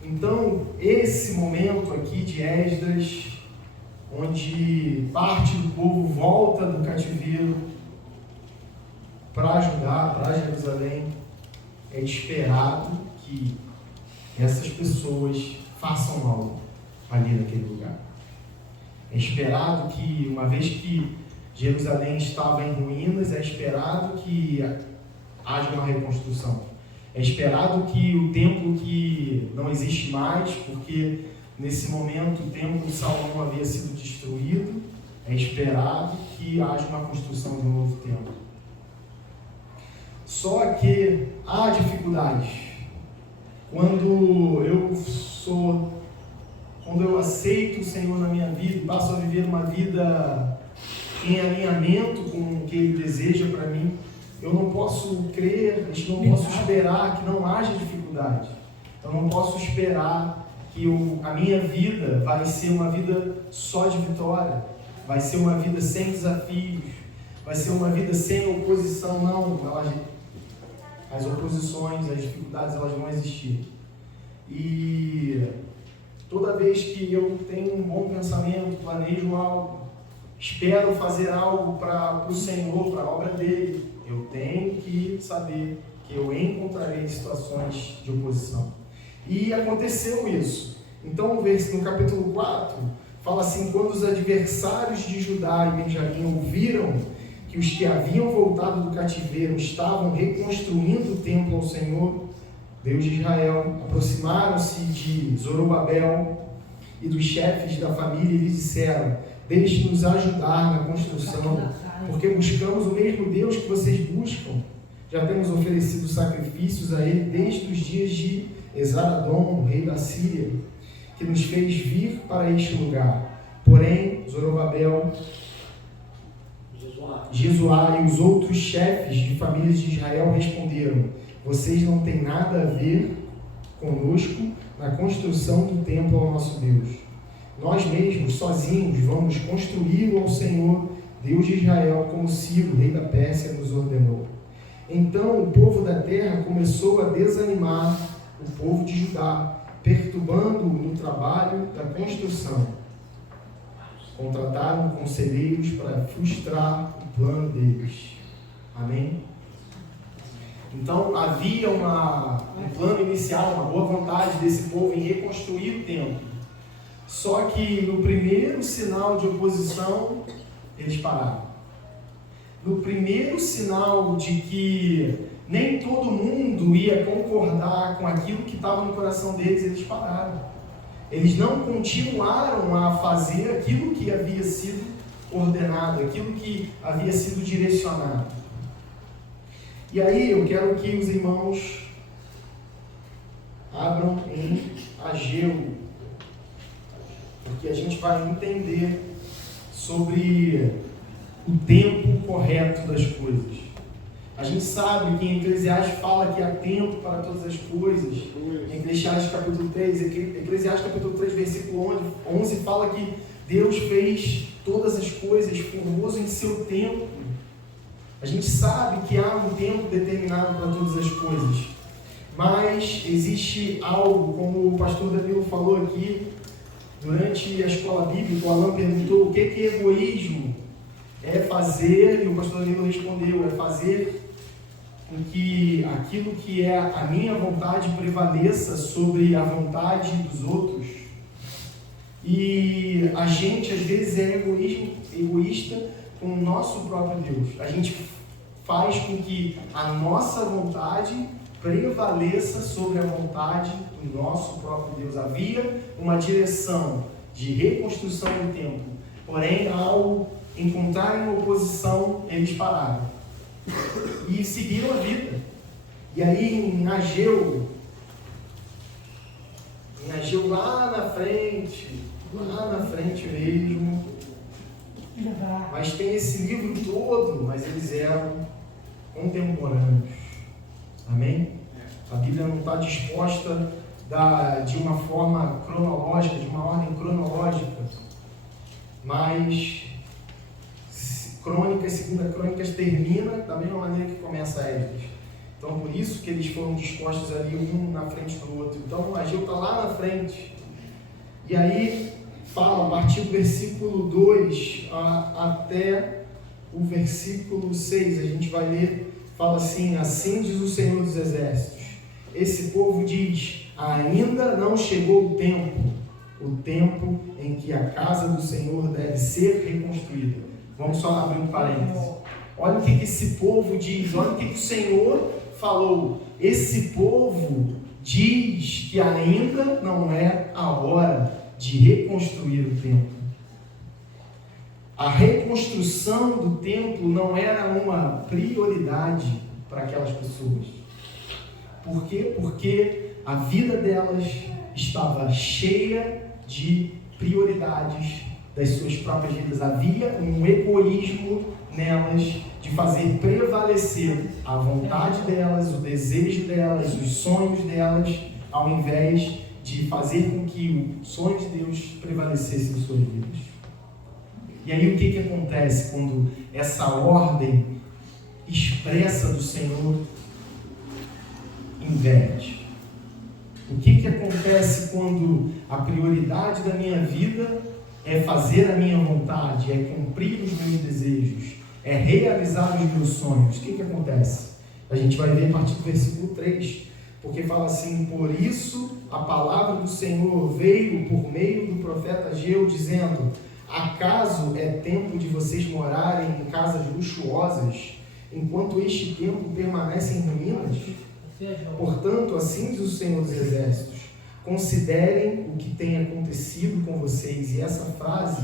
Então, esse momento aqui de Esdras, onde parte do povo volta do cativeiro para Judá, para Jerusalém, é esperado que essas pessoas façam algo ali naquele lugar. É esperado que, uma vez que Jerusalém estava em ruínas, é esperado que haja uma reconstrução. É esperado que o templo que não existe mais, porque nesse momento o templo de Salomão havia sido destruído, é esperado que haja uma construção de um novo templo. Só que há dificuldades. Quando eu aceito o Senhor na minha vida e passo a viver uma vida em alinhamento com o que Ele deseja para mim, eu não posso crer, a gente não posso esperar que não haja dificuldade. Eu não posso esperar que a minha vida vai ser uma vida só de vitória, vai ser uma vida sem desafios, vai ser uma vida sem oposição. Não, as oposições, as dificuldades, elas vão existir. E toda vez que eu tenho um bom pensamento, planejo algo, espero fazer algo para o Senhor, para a obra dele, eu tenho que saber que eu encontrarei situações de oposição. E aconteceu isso. Então, no capítulo 4, fala assim: quando os adversários de Judá e Benjamim ouviram que os que haviam voltado do cativeiro estavam reconstruindo o templo ao Senhor, Deus de Israel, aproximaram-se de Zorobabel e dos chefes da família e lhes disseram: deixe-nos ajudar na construção, porque buscamos o mesmo Deus que vocês buscam. Já temos oferecido sacrifícios a Ele desde os dias de Esaradom, rei da Síria, que nos fez vir para este lugar. Porém, Zorobabel, Jesuá e os outros chefes de famílias de Israel responderam: vocês não têm nada a ver conosco na construção do templo ao nosso Deus. Nós mesmos, sozinhos, vamos construí-lo ao Senhor, Deus de Israel, como Ciro, rei da Pérsia, nos ordenou. Então o povo da terra começou a desanimar o povo de Judá, perturbando-o no trabalho da construção. Contrataram conselheiros para frustrar o plano deles. Amém? Então havia um plano inicial, uma boa vontade desse povo em reconstruir o templo. Só que no primeiro sinal de oposição, eles pararam. No primeiro sinal de que nem todo mundo ia concordar com aquilo que estava no coração deles, eles pararam. Eles não continuaram a fazer aquilo que havia sido ordenado, aquilo que havia sido direcionado. E aí eu quero que os irmãos abram em Ageu, porque a gente vai entender sobre o tempo correto das coisas. A gente sabe que em Eclesiastes fala que há tempo para todas as coisas. Em Eclesiastes capítulo 3, versículo 11 fala que Deus fez todas as coisas formoso em seu tempo. A gente sabe que há um tempo determinado para todas as coisas. Mas existe algo, como o pastor Danilo falou aqui, durante a escola bíblica, o Alan perguntou o que é egoísmo. É fazer, e o pastor Danilo respondeu, é fazer com que aquilo que é a minha vontade prevaleça sobre a vontade dos outros. E a gente às vezes é egoísta com o nosso próprio Deus. A gente faz com que a nossa vontade prevaleça sobre a vontade do nosso próprio Deus. Havia uma direção de reconstrução do templo, porém, ao encontrarem oposição, eles pararam e seguiram a vida. E aí em Ageu lá na frente mesmo, mas tem esse livro todo, mas eles eram contemporâneos. Amém? A Bíblia não está disposta de uma forma cronológica, de uma ordem cronológica, mas Crônicas, Segunda Crônicas termina da mesma maneira que começa Esdras. Então, por isso que eles foram dispostos ali um na frente do outro. Então, Ageu está lá na frente. E aí, fala a partir do versículo 2 até o versículo 6, a gente vai ler, fala assim: assim diz o Senhor dos Exércitos. Esse povo diz: ainda não chegou o tempo em que a casa do Senhor deve ser reconstruída. Vamos só abrir um parênteses. Olha o que esse povo diz, olha o que o Senhor falou. Esse povo diz que ainda não é a hora de reconstruir o templo. A reconstrução do templo não era uma prioridade para aquelas pessoas. Por quê? Porque a vida delas estava cheia de prioridades das suas próprias vidas. Havia um egoísmo nelas de fazer prevalecer a vontade delas, o desejo delas, os sonhos delas, ao invés de fazer com que o sonho de Deus prevalecesse em suas vidas. E aí o que acontece quando essa ordem expressa do Senhor inverte? O que acontece quando a prioridade da minha vida é fazer a minha vontade, é cumprir os meus desejos, é realizar os meus sonhos? O que acontece? A gente vai ver a partir do versículo 3, porque fala assim: por isso a palavra do Senhor veio por meio do profeta Ageu, dizendo: acaso é tempo de vocês morarem em casas luxuosas, enquanto este templo permanece em ruínas? Portanto, assim diz o Senhor dos Exércitos: considerem o que tem acontecido com vocês. E essa frase,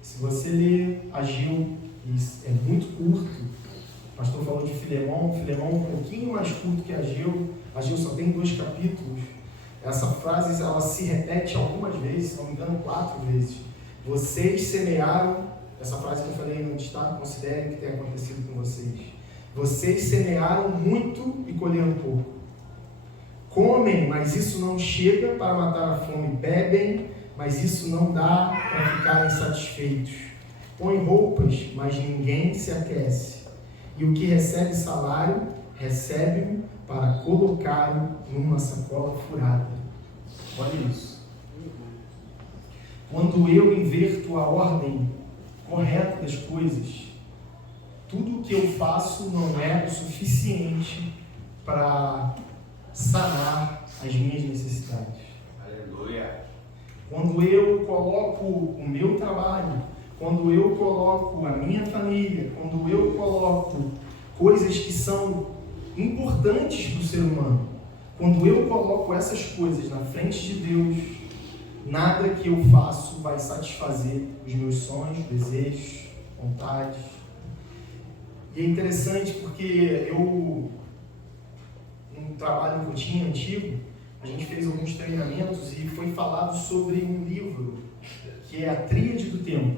se você ler Ageu, é muito curto. O pastor falou de Filemão um pouquinho mais curto que Ageu só tem 2 capítulos. Essa frase, ela se repete algumas vezes, se não me engano 4 vezes. Vocês semearam, essa frase que eu falei antes, tá? Considerem o que tem acontecido com vocês. Vocês semearam muito e colheram pouco. Comem, mas isso não chega para matar a fome. Bebem, mas isso não dá para ficarem satisfeitos. Põem roupas, mas ninguém se aquece. E o que recebe salário, recebe-o para colocá-lo numa sacola furada. Olha isso. Quando eu inverto a ordem correta das coisas, tudo o que eu faço não é o suficiente para sanar as minhas necessidades. Aleluia. Quando eu coloco o meu trabalho, quando eu coloco a minha família, quando eu coloco coisas que são importantes para o ser humano, quando eu coloco essas coisas na frente de Deus, nada que eu faço vai satisfazer os meus sonhos, desejos, vontades. E é interessante porque um trabalho que eu tinha antigo, a gente fez alguns treinamentos e foi falado sobre um livro que é a Tríade do Tempo.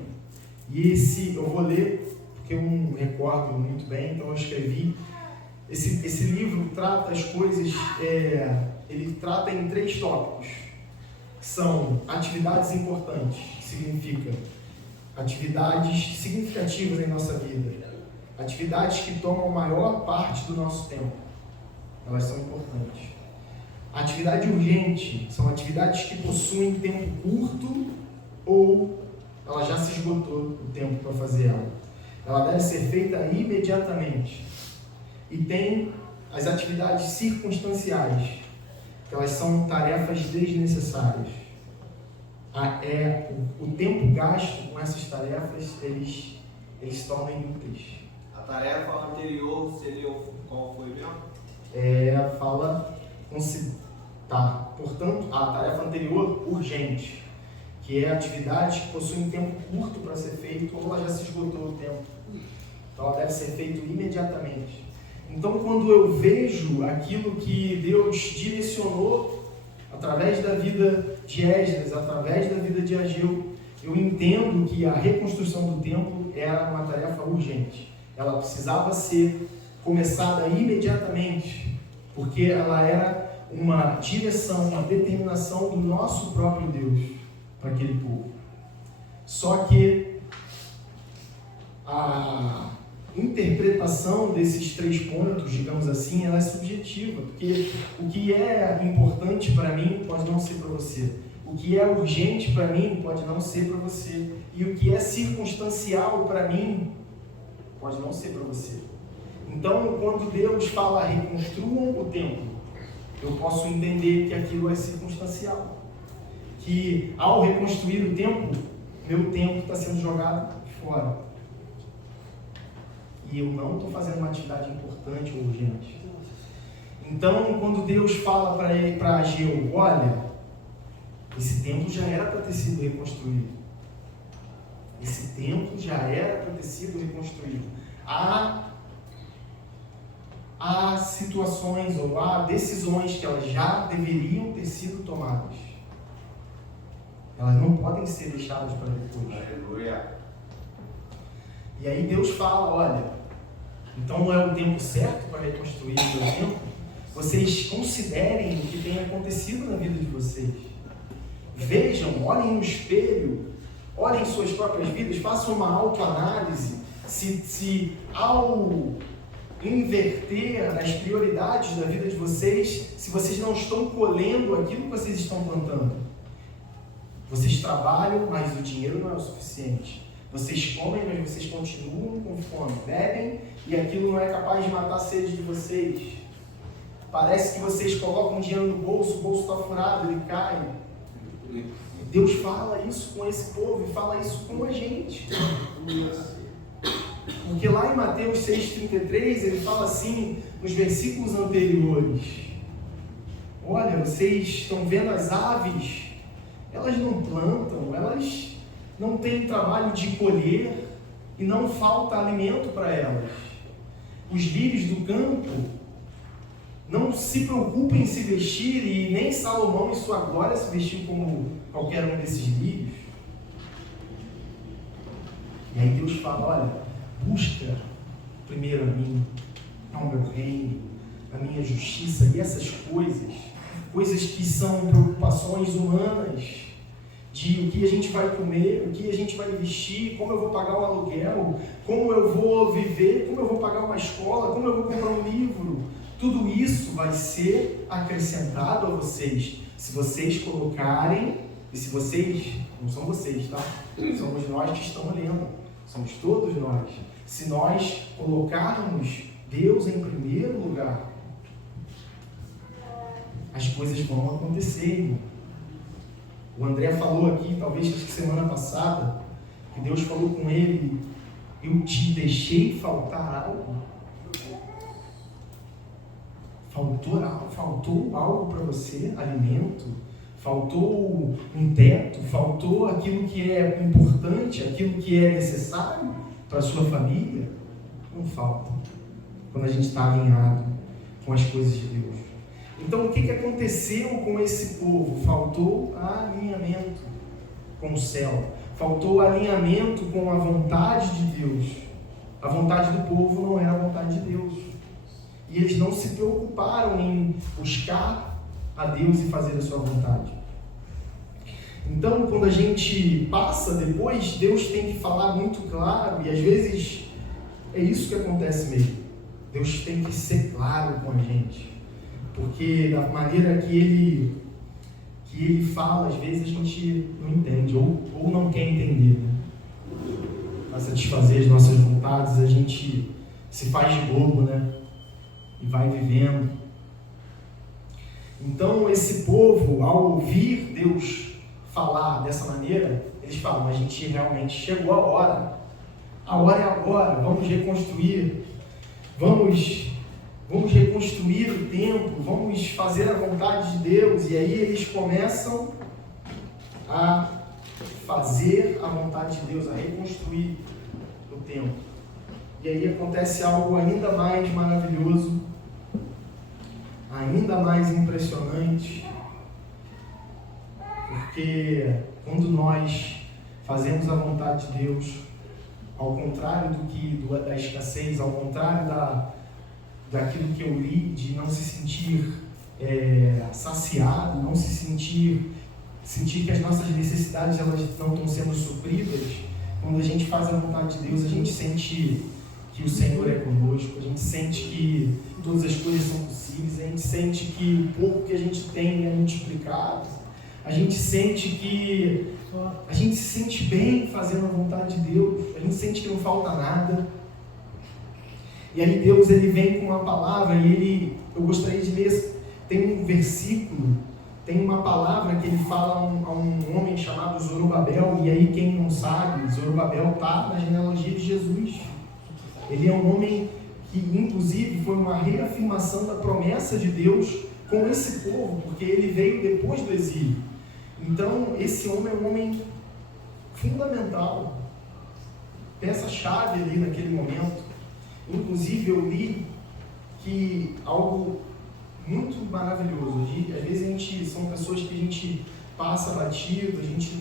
E esse eu vou ler porque eu não recordo muito bem, então eu escrevi. Esse livro trata as coisas, ele trata em 3 tópicos. São atividades importantes, que significa atividades significativas em nossa vida, atividades que tomam a maior parte do nosso tempo, elas são importantes. Atividade urgente são atividades que possuem tempo curto ou ela já se esgotou o tempo para fazer ela. Ela deve ser feita imediatamente. E tem as atividades circunstanciais, que elas são tarefas desnecessárias. O tempo gasto com essas tarefas, eles se tornam inúteis. A tarefa anterior seria qual foi mesmo? Portanto, a tarefa anterior, urgente, que é atividade que possui um tempo curto para ser feito ou ela já se esgotou o tempo. Então ela deve ser feita imediatamente. Então, quando eu vejo aquilo que Deus direcionou através da vida de Esdras, através da vida de Ageu, eu entendo que a reconstrução do templo era uma tarefa urgente. Ela precisava ser começada imediatamente, porque ela era uma direção, uma determinação do nosso próprio Deus para aquele povo. Só que a interpretação desses 3 pontos, digamos assim, ela é subjetiva, porque o que é importante para mim pode não ser para você, o que é urgente para mim pode não ser para você, e o que é circunstancial para mim pode não ser para você. Então, quando Deus fala reconstruam o templo, eu posso entender que aquilo é circunstancial, que ao reconstruir o templo, meu tempo está sendo jogado fora. E eu não estou fazendo uma atividade importante ou urgente. Então, quando Deus fala para Ageu, olha, esse templo já era para ter sido reconstruído. Esse templo já era para ter sido reconstruído. Há situações ou há decisões que elas já deveriam ter sido tomadas. Elas não podem ser deixadas para depois. Aleluia. E aí Deus fala, olha, então não é o tempo certo para reconstruir o meu templo? Vocês considerem o que tem acontecido na vida de vocês. Vejam, olhem no espelho, olhem suas próprias vidas, façam uma autoanálise. Se ao inverter as prioridades da vida de vocês, se vocês não estão colhendo aquilo que vocês estão plantando. Vocês trabalham, mas o dinheiro não é o suficiente. Vocês comem, mas vocês continuam com fome. Bebem e aquilo não é capaz de matar a sede de vocês. Parece que vocês colocam dinheiro no bolso, o bolso está furado, ele cai. Deus fala isso com esse povo e fala isso com a gente. Porque lá em Mateus 6,33 ele fala assim, nos versículos anteriores: olha, vocês estão vendo as aves, elas não plantam, elas não têm trabalho de colher e não falta alimento para elas. Os lírios do campo não se preocupam em se vestir, e nem Salomão em sua glória se vestiu como qualquer um desses lírios. E aí Deus fala, olha, busca primeiro a mim, ao meu reino, a minha justiça, e essas coisas que são preocupações humanas, de o que a gente vai comer, o que a gente vai vestir, como eu vou pagar o aluguel, como eu vou viver, como eu vou pagar uma escola, como eu vou comprar um livro. Tudo isso vai ser acrescentado a vocês, se vocês colocarem, e se vocês, não são vocês, tá? Somos nós que estamos lendo, somos todos nós. Se nós colocarmos Deus em primeiro lugar, as coisas vão acontecer, irmão. O André falou aqui, talvez semana passada, que Deus falou com ele, eu te deixei faltar algo. Faltou algo para você, alimento, faltou um teto, faltou aquilo que é importante, aquilo que é necessário. para a sua família? Não falta. Quando a gente está alinhado com as coisas de Deus. Então, o que aconteceu com esse povo? Faltou alinhamento com o céu. Faltou alinhamento com a vontade de Deus. A vontade do povo não era a vontade de Deus. E eles não se preocuparam em buscar a Deus e fazer a sua vontade. Então, quando a gente passa depois, Deus tem que falar muito claro, e às vezes é isso que acontece mesmo. Deus tem que ser claro com a gente, porque da maneira que Ele fala, às vezes a gente não entende, ou não quer entender, né? Para satisfazer as nossas vontades, a gente se faz de bobo, né? E vai vivendo. Então, esse povo, ao ouvir Deus falar dessa maneira, eles falam: a gente realmente chegou a hora é agora, vamos reconstruir, vamos reconstruir o templo, vamos fazer a vontade de Deus. E aí eles começam a fazer a vontade de Deus, a reconstruir o templo. E aí acontece algo ainda mais maravilhoso, ainda mais impressionante, porque quando nós fazemos a vontade de Deus, ao contrário da escassez, ao contrário daquilo que eu li, de não se sentir saciado, não se sentir que as nossas necessidades elas não estão sendo supridas, quando a gente faz a vontade de Deus, a gente sente que o Senhor é conosco, a gente sente que todas as coisas são possíveis, a gente sente que o pouco que a gente tem é multiplicado, a gente se sente bem fazendo a vontade de Deus, a gente sente que não falta nada. E aí Deus ele vem com uma palavra e eu gostaria de ler, tem um versículo, tem uma palavra que ele fala a um homem chamado Zorobabel, e aí quem não sabe, Zorobabel está na genealogia de Jesus. Ele é um homem que inclusive foi uma reafirmação da promessa de Deus com esse povo, porque ele veio depois do exílio. Então esse homem é um homem fundamental, peça-chave ali naquele momento. Inclusive eu li que algo muito maravilhoso, às vezes são pessoas que a gente passa batido, a gente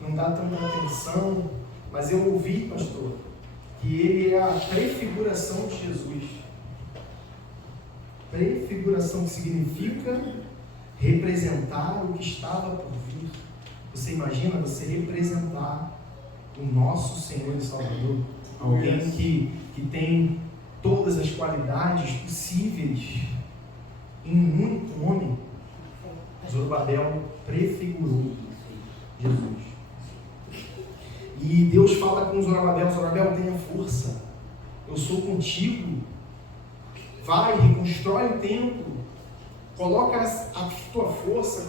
não dá tanta atenção, mas eu ouvi, pastor, que ele é a prefiguração de Jesus. Prefiguração que significa representar o que estava por vir. Você imagina você representar o nosso Senhor e Salvador, alguém que tem todas as qualidades possíveis em um único homem. Zorobabel prefigurou Jesus. E Deus fala com Zorobabel: Zorobabel, tenha força, eu sou contigo, vai, reconstrói o templo, coloca a tua força,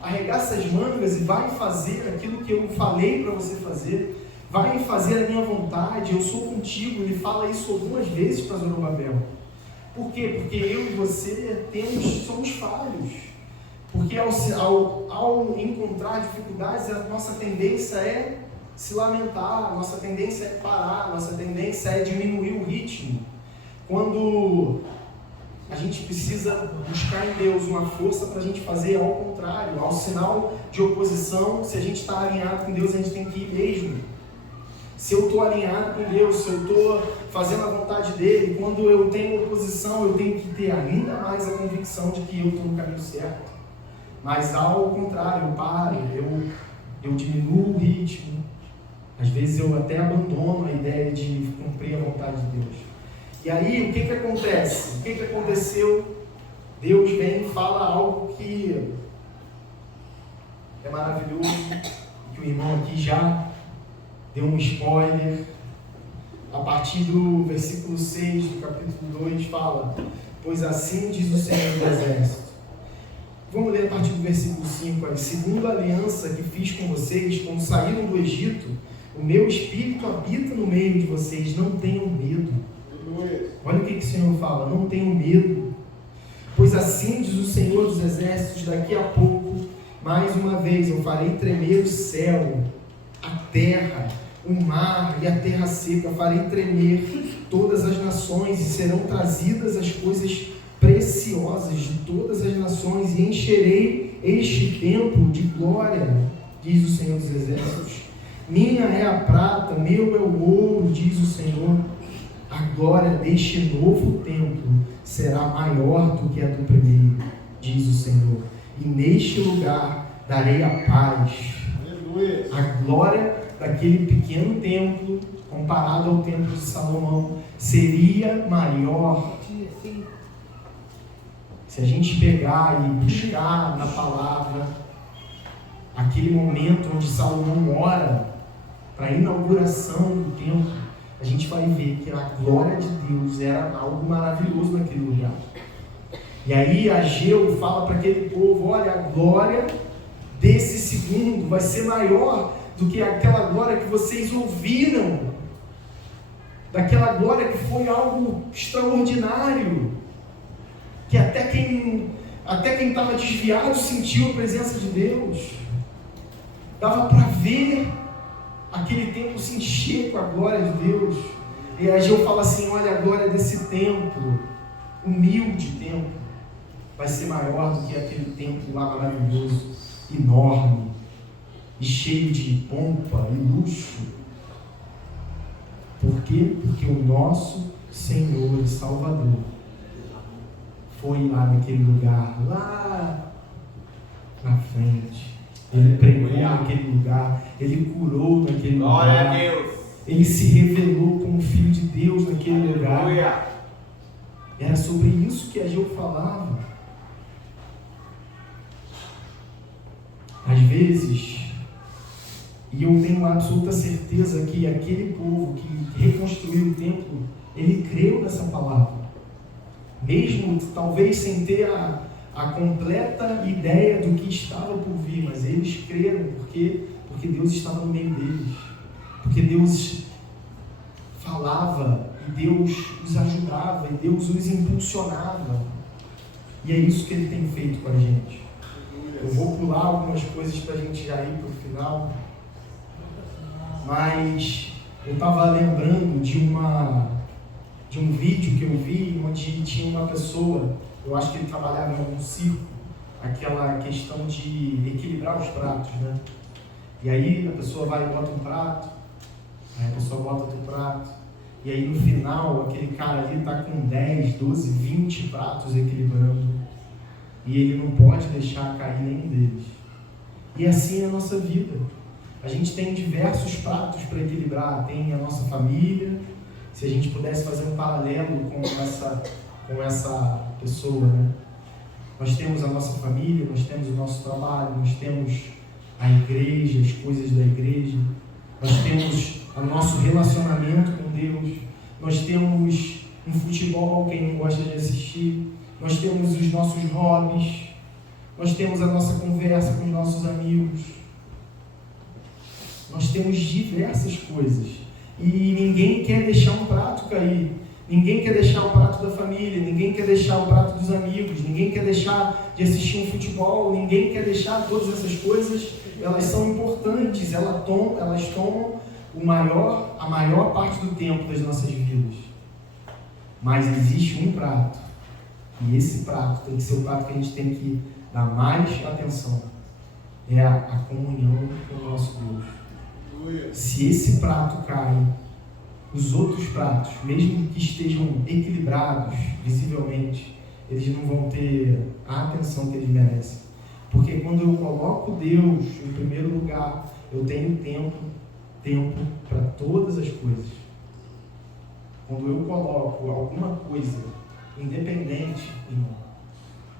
arregaça as mangas e vai fazer aquilo que eu falei para você fazer. Vai fazer a minha vontade, eu sou contigo. Ele fala isso algumas vezes para Zorobabel. Por quê? Porque eu e você somos falhos. Porque ao encontrar dificuldades, a nossa tendência é se lamentar, a nossa tendência é parar, a nossa tendência é diminuir o ritmo. Quando a gente precisa buscar em Deus uma força para a gente fazer ao contrário, ao sinal de oposição, se a gente está alinhado com Deus, a gente tem que ir mesmo. Se eu estou alinhado com Deus, se eu estou fazendo a vontade dele, quando eu tenho oposição, eu tenho que ter ainda mais a convicção de que eu estou no caminho certo. Mas ao contrário, eu paro, eu diminuo o ritmo. Às vezes eu até abandono a ideia de cumprir a vontade de Deus. E aí, o que acontece? O que aconteceu? Deus vem e fala algo que é maravilhoso, que o irmão aqui já deu um spoiler. A partir do versículo 6 do capítulo 2 fala: pois assim diz o Senhor do Exército. Vamos ler a partir do versículo 5. Aí, segundo a aliança que fiz com vocês quando saíram do Egito, o meu Espírito habita no meio de vocês. Não tenham medo. Olha o que o Senhor fala: não tenham medo, pois assim diz o Senhor dos Exércitos, daqui a pouco, mais uma vez, eu farei tremer o céu, a terra o mar e a terra seca, farei tremer todas as nações e serão trazidas as coisas preciosas de todas as nações e encherei este templo de glória, diz o Senhor dos Exércitos. Minha é a prata, meu é o ouro, diz o Senhor. A glória deste novo templo será maior do que a do primeiro, diz o Senhor. E neste lugar darei a paz. Aleluia. A glória daquele pequeno templo, comparado ao templo de Salomão, seria maior. Se a gente pegar e buscar na palavra aquele momento onde Salomão ora para a inauguração do templo, a gente vai ver que a glória de Deus era algo maravilhoso naquele lugar. E aí Ageu fala para aquele povo: olha, a glória desse segundo vai ser maior do que aquela glória que vocês ouviram, daquela glória que foi algo extraordinário, que até quem estava desviado sentiu a presença de Deus. Dava para ver aquele templo se encher com a glória de Deus. E Ageu fala assim: olha, a glória desse templo, humilde templo, vai ser maior do que aquele templo lá maravilhoso, enorme, e cheio de pompa e luxo. Por quê? Porque o nosso Senhor e Salvador foi lá naquele lugar, lá na frente. Ele pregou naquele lugar, ele curou naquele lugar. Glória a Deus. Ele se revelou como Filho de Deus naquele lugar. Aleluia. Era sobre isso que Ageu falava. Às vezes, e eu tenho absoluta certeza que aquele povo que reconstruiu o templo, ele creu nessa palavra. Mesmo talvez sem ter a completa ideia do que estava por vir, mas eles creram porque Deus estava no meio deles, porque Deus falava e Deus os ajudava e Deus os impulsionava. E é isso que Ele tem feito com a gente. Eu vou pular algumas coisas para a gente já ir para o final, mas eu estava lembrando de um vídeo que eu vi, onde tinha uma pessoa, eu acho que ele trabalhava em algum circo, aquela questão de equilibrar os pratos, né? E aí a pessoa vai e bota um prato, aí a pessoa bota outro prato, e aí no final aquele cara ali está com 10, 12, 20 pratos equilibrando, e ele não pode deixar cair nenhum deles. E assim é a nossa vida. A gente tem diversos pratos para equilibrar, tem a nossa família. Se a gente pudesse fazer um paralelo com essa pessoa, né? Nós temos a nossa família, nós temos o nosso trabalho, nós temos a igreja, as coisas da igreja, nós temos o nosso relacionamento com Deus, nós temos um futebol, quem não gosta de assistir, nós temos os nossos hobbies, nós temos a nossa conversa com os nossos amigos, nós temos diversas coisas. E ninguém quer deixar um prato cair, ninguém quer deixar o prato da família, ninguém quer deixar o prato dos amigos, ninguém quer deixar de assistir um futebol, ninguém quer deixar todas essas coisas. Elas são importantes, elas tomam a maior parte do tempo das nossas vidas. Mas existe um prato, e esse prato tem que ser o prato que a gente tem que dar mais atenção, é a comunhão com o nosso Deus. Se esse prato cai, os outros pratos, mesmo que estejam equilibrados visivelmente, eles não vão ter a atenção que eles merecem. Porque quando eu coloco Deus em primeiro lugar, eu tenho tempo para todas as coisas. Quando eu coloco alguma coisa independente, irmão,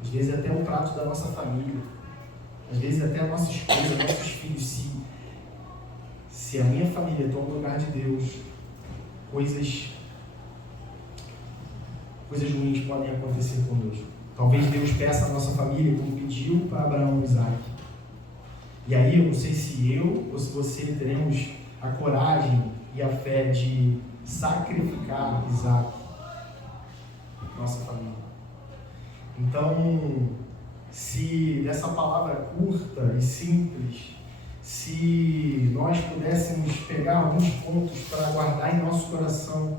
às vezes até o prato da nossa família, às vezes até a nossa esposa, nossos filhos, se a minha família toma o lugar de Deus, coisas ruins podem acontecer conosco. Talvez Deus peça à nossa família, como pediu para Abraão e Isaac. E aí eu não sei se eu ou se você teremos a coragem e a fé de sacrificar Isaac, nossa família. Então, se dessa palavra curta e simples, se nós pudéssemos pegar alguns pontos para guardar em nosso coração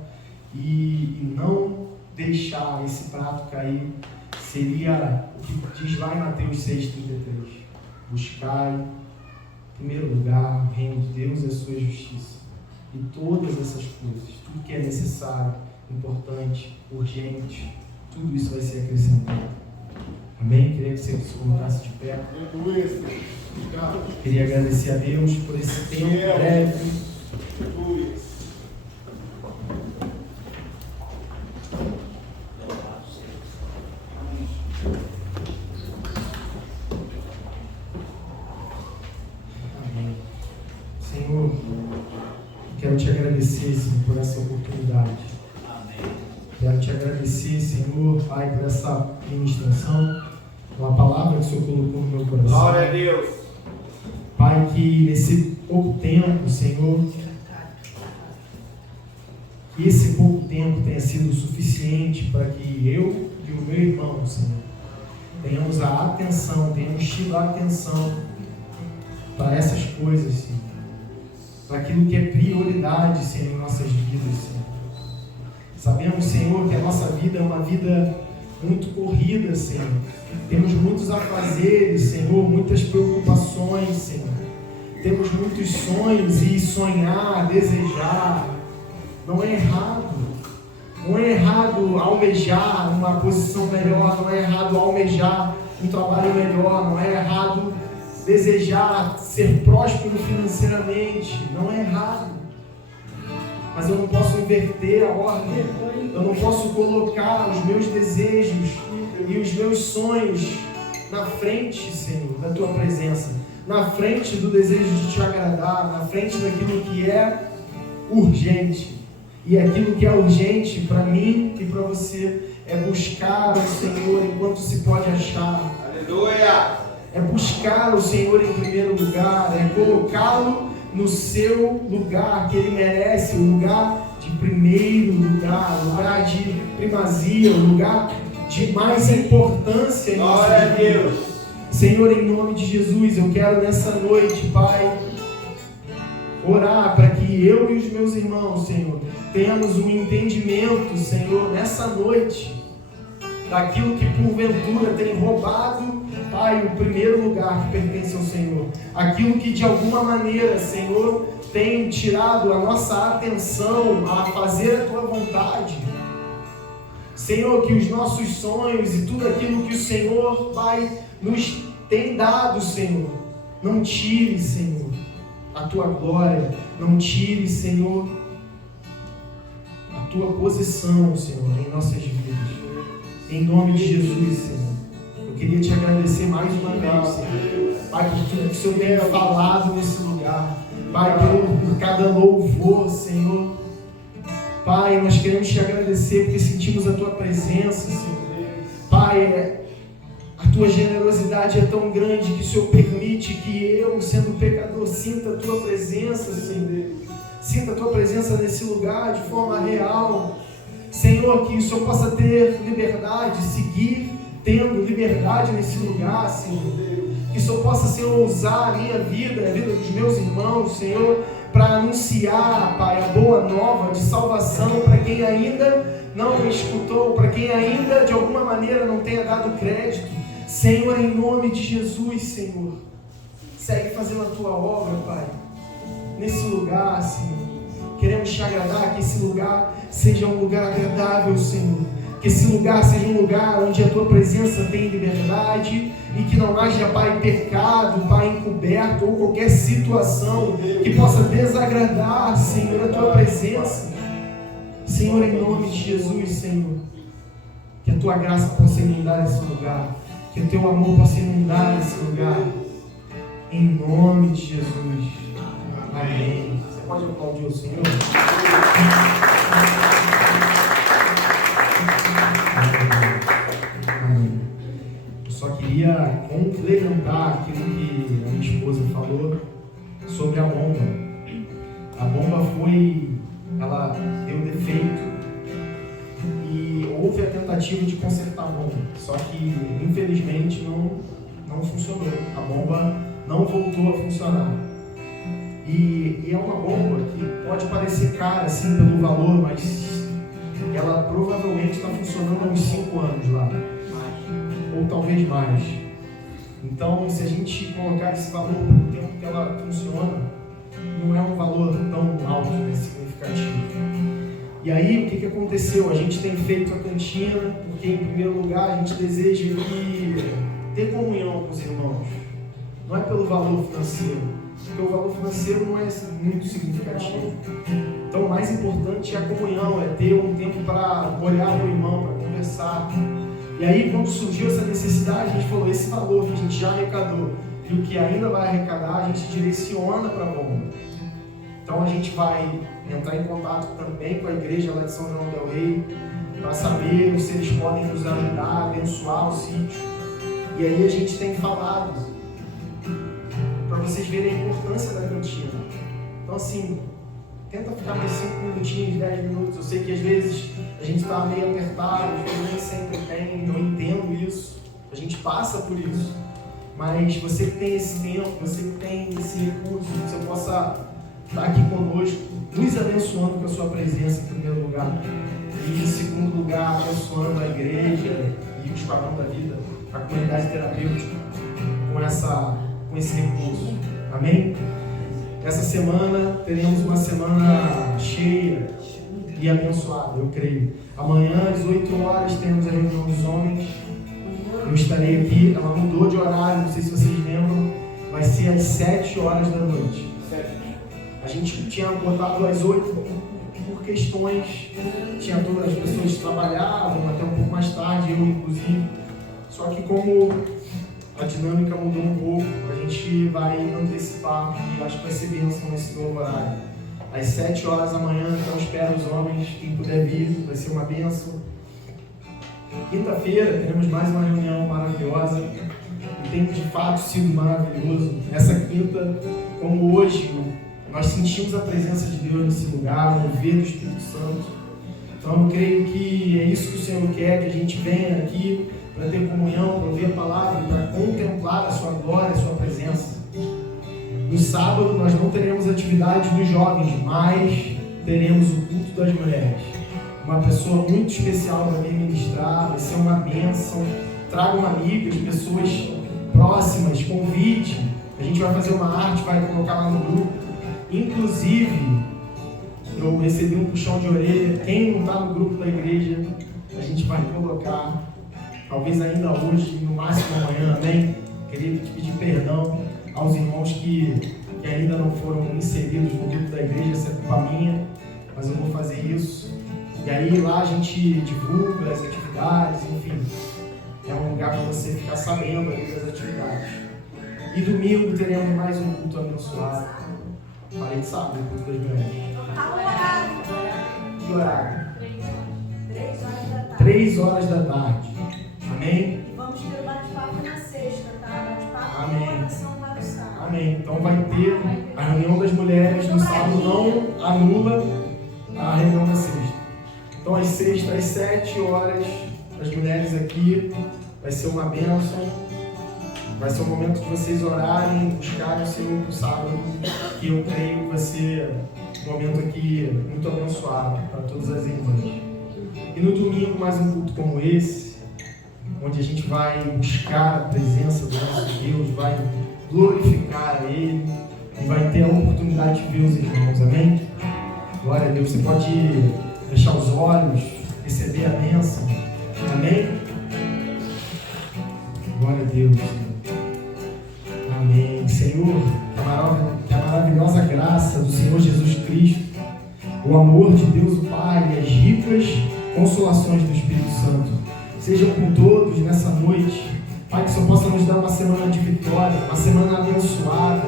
e não deixar esse prato cair, seria o que diz lá em Mateus 6,33. Buscai, em primeiro lugar, o reino de Deus e a sua justiça. E todas essas coisas, tudo que é necessário, importante, urgente, tudo isso vai ser acrescentado. Amém? Queria que você se colocasse de pé. Queria agradecer a Deus por esse tempo breve. Amém. Senhor, quero te agradecer, Senhor, por essa oportunidade. Quero te agradecer, Senhor, Pai, por essa ministração, uma palavra que o Senhor colocou no meu coração. Glória a Deus. Pai, que nesse pouco tempo, Senhor, que esse pouco tempo tenha sido suficiente para que eu e o meu irmão, Senhor, tenhamos a atenção, tenhamos tido a atenção para essas coisas, Senhor, para aquilo que é prioridade, Senhor, em nossas vidas, Senhor. Sabemos, Senhor, que a nossa vida é uma vida muito corrida, Senhor. Temos muitos afazeres, Senhor, muitas preocupações, Senhor. Temos muitos sonhos e sonhar, desejar. Não é errado. Não é errado almejar uma posição melhor, não é errado almejar um trabalho melhor, não é errado desejar ser próspero financeiramente, não é errado. Mas eu não posso inverter a ordem, eu não posso colocar os meus desejos e os meus sonhos na frente, Senhor, da Tua presença, na frente do desejo de Te agradar, na frente daquilo que é urgente. E aquilo que é urgente para mim e para você é buscar o Senhor enquanto se pode achar. Aleluia! É buscar o Senhor em primeiro lugar, é colocá-lo no seu lugar que Ele merece, o lugar de primeiro lugar, o lugar de primazia, o lugar de mais importância. Glória a Deus! Senhor, em nome de Jesus, eu quero nessa noite, Pai, orar para que eu e os meus irmãos, Senhor, tenhamos um entendimento, Senhor, nessa noite, daquilo que porventura tem roubado, Pai, o primeiro lugar que pertence ao Senhor. Aquilo que de alguma maneira, Senhor, tem tirado a nossa atenção a fazer a Tua vontade. Senhor, que os nossos sonhos e tudo aquilo que o Senhor, Pai, nos tem dado, Senhor, não tire, Senhor, a Tua glória, não tire, Senhor, a Tua posição, Senhor, em nossas vidas. Em nome de Jesus, Senhor. Eu queria Te agradecer mais uma vez, Senhor. Pai, por tudo que o Senhor tenha falado nesse lugar. Pai, por cada louvor, Senhor. Pai, nós queremos Te agradecer porque sentimos a Tua presença, Senhor. Pai, a Tua generosidade é tão grande que o Senhor permite que eu, sendo pecador, sinta a Tua presença, Senhor. Sinta a Tua presença nesse lugar de forma real. Senhor, que o Senhor possa ter liberdade, seguir tendo liberdade nesse lugar, Senhor. Que o Senhor possa, Senhor, usar a minha vida, a vida dos meus irmãos, Senhor, para anunciar, Pai, a boa nova de salvação para quem ainda não escutou, para quem ainda de alguma maneira não tenha dado crédito. Senhor, em nome de Jesus, Senhor, segue fazendo a Tua obra, Pai, nesse lugar, Senhor. Queremos Te agradar, que esse lugar seja um lugar agradável, Senhor. Que esse lugar seja um lugar onde a Tua presença tem liberdade e que não haja, Pai, pecado, Pai, encoberto ou qualquer situação que possa desagradar, Senhor, a Tua presença. Senhor, em nome de Jesus, Senhor, que a Tua graça possa inundar esse lugar, que o Teu amor possa inundar esse lugar, em nome de Jesus. Amém. Você pode aplaudir o Senhor? Amém. Eu só queria complementar aquilo que a minha esposa falou sobre a bomba. A bomba ela deu defeito e houve a tentativa de consertar a bomba, só que infelizmente não funcionou. A bomba não voltou a funcionar. E é uma bomba que pode parecer cara assim pelo valor, mas ela provavelmente está funcionando há uns 5 anos lá, ou talvez mais. Então, se a gente colocar esse valor pelo tempo que ela funciona, não é um valor tão alto, né, significativo. E aí, o que aconteceu? A gente tem feito a cantina porque, em primeiro lugar, a gente deseja ter comunhão com os irmãos. Não é pelo valor financeiro, porque o valor financeiro não é muito significativo. Então, o mais importante é a comunhão, é ter um tempo para olhar para o irmão, para conversar. E aí, quando surgiu essa necessidade, a gente falou, esse valor que a gente já arrecadou e o que ainda vai arrecadar, a gente direciona para a bomba. Então, a gente vai entrar em contato também com a igreja lá de São João del Rei, para saber se eles podem nos ajudar a abençoar o sítio. E aí a gente tem falado, para vocês verem a importância da cantina. Então, assim, tenta ficar mais 5 minutinhos, 10 minutos. Eu sei que às vezes a gente está meio apertado, nem sempre tem, eu entendo isso, a gente passa por isso. Mas você que tem esse tempo, você que tem esse recurso, que você possa estar aqui conosco, nos abençoando com a sua presença em primeiro lugar. E em segundo lugar, abençoando a igreja e o Esquadrão da Vida, a comunidade terapêutica, com esse recurso. Amém? Essa semana teremos uma semana cheia e abençoada, eu creio. Amanhã, às 8 horas, temos a reunião dos homens. Eu estarei aqui, ela mudou de horário, não sei se vocês lembram, vai ser às 7 horas da noite. A gente tinha botado às 8 por questões, tinha todas as pessoas que trabalhavam até um pouco mais tarde, eu inclusive. Só que como a dinâmica mudou um pouco, a gente vai antecipar e acho que vai ser bênção nesse novo horário. Às 7 horas da manhã, então espero os homens, quem puder vir, vai ser uma bênção. Quinta-feira teremos mais uma reunião maravilhosa e tem de fato sido maravilhoso. Nessa quinta, como hoje, nós sentimos a presença de Deus nesse lugar, o mover do Espírito Santo. Então eu creio que é isso que o Senhor quer, que a gente venha aqui para ter comunhão, para ouvir a palavra, para contemplar a sua glória, a sua presença. No sábado nós não teremos atividade dos jovens, mas teremos o culto das mulheres. Uma pessoa muito especial para vir ministrar, vai ser uma bênção. Tragam amigas, pessoas próximas, convide. A gente vai fazer uma arte, vai colocar lá no grupo. Inclusive, eu recebi um puxão de orelha. Quem não está no grupo da igreja, a gente vai colocar, talvez ainda hoje, no máximo amanhã, amém? Queria te pedir perdão aos irmãos que ainda não foram inseridos no grupo da igreja, essa é culpa minha, mas eu vou fazer isso. E aí lá a gente divulga as atividades, enfim, é um lugar para você ficar sabendo ali das atividades. E domingo teremos mais um culto abençoado. Parei de sábado, o culto das mulheres. Que horário? 3 horas da tarde. Amém? E vamos ter o bate-papo na sexta, tá? Bate-papo Amém. com oração para o sábado. Amém. Então vai ter a reunião das mulheres no sábado, não anula a reunião da sexta. Então às sextas, às 7 horas, as mulheres aqui, vai ser uma bênção. Vai ser o momento de vocês orarem, buscarem o Senhor no sábado, que eu creio que vai ser um momento aqui muito abençoado para todas as irmãs. E no domingo, mais um culto como esse, onde a gente vai buscar a presença do nosso Deus, vai glorificar a Ele e vai ter a oportunidade de ver os irmãos, amém? Glória a Deus. Você pode fechar os olhos, receber a bênção, amém? Glória a Deus. Amém. Senhor, que a maravilhosa graça do Senhor Jesus Cristo, o amor de Deus o Pai e as ricas consolações do Espírito Santo sejam com todos nessa noite. Pai, que o Senhor possa nos dar uma semana de vitória, uma semana abençoada.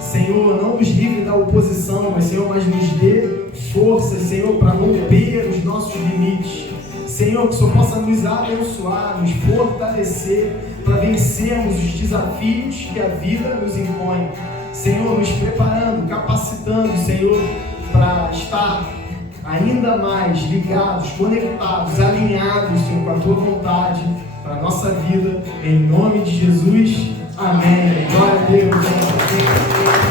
Senhor, não nos livre da oposição, mas Senhor, nos dê força, Senhor, para romper os nossos limites. Senhor, que o Senhor possa nos abençoar, nos fortalecer para vencermos os desafios que a vida nos impõe. Senhor, nos preparando, capacitando, Senhor, para estar ainda mais ligados, conectados, alinhados, Senhor, com a Tua vontade para a nossa vida. Em nome de Jesus. Amém. Glória a Deus.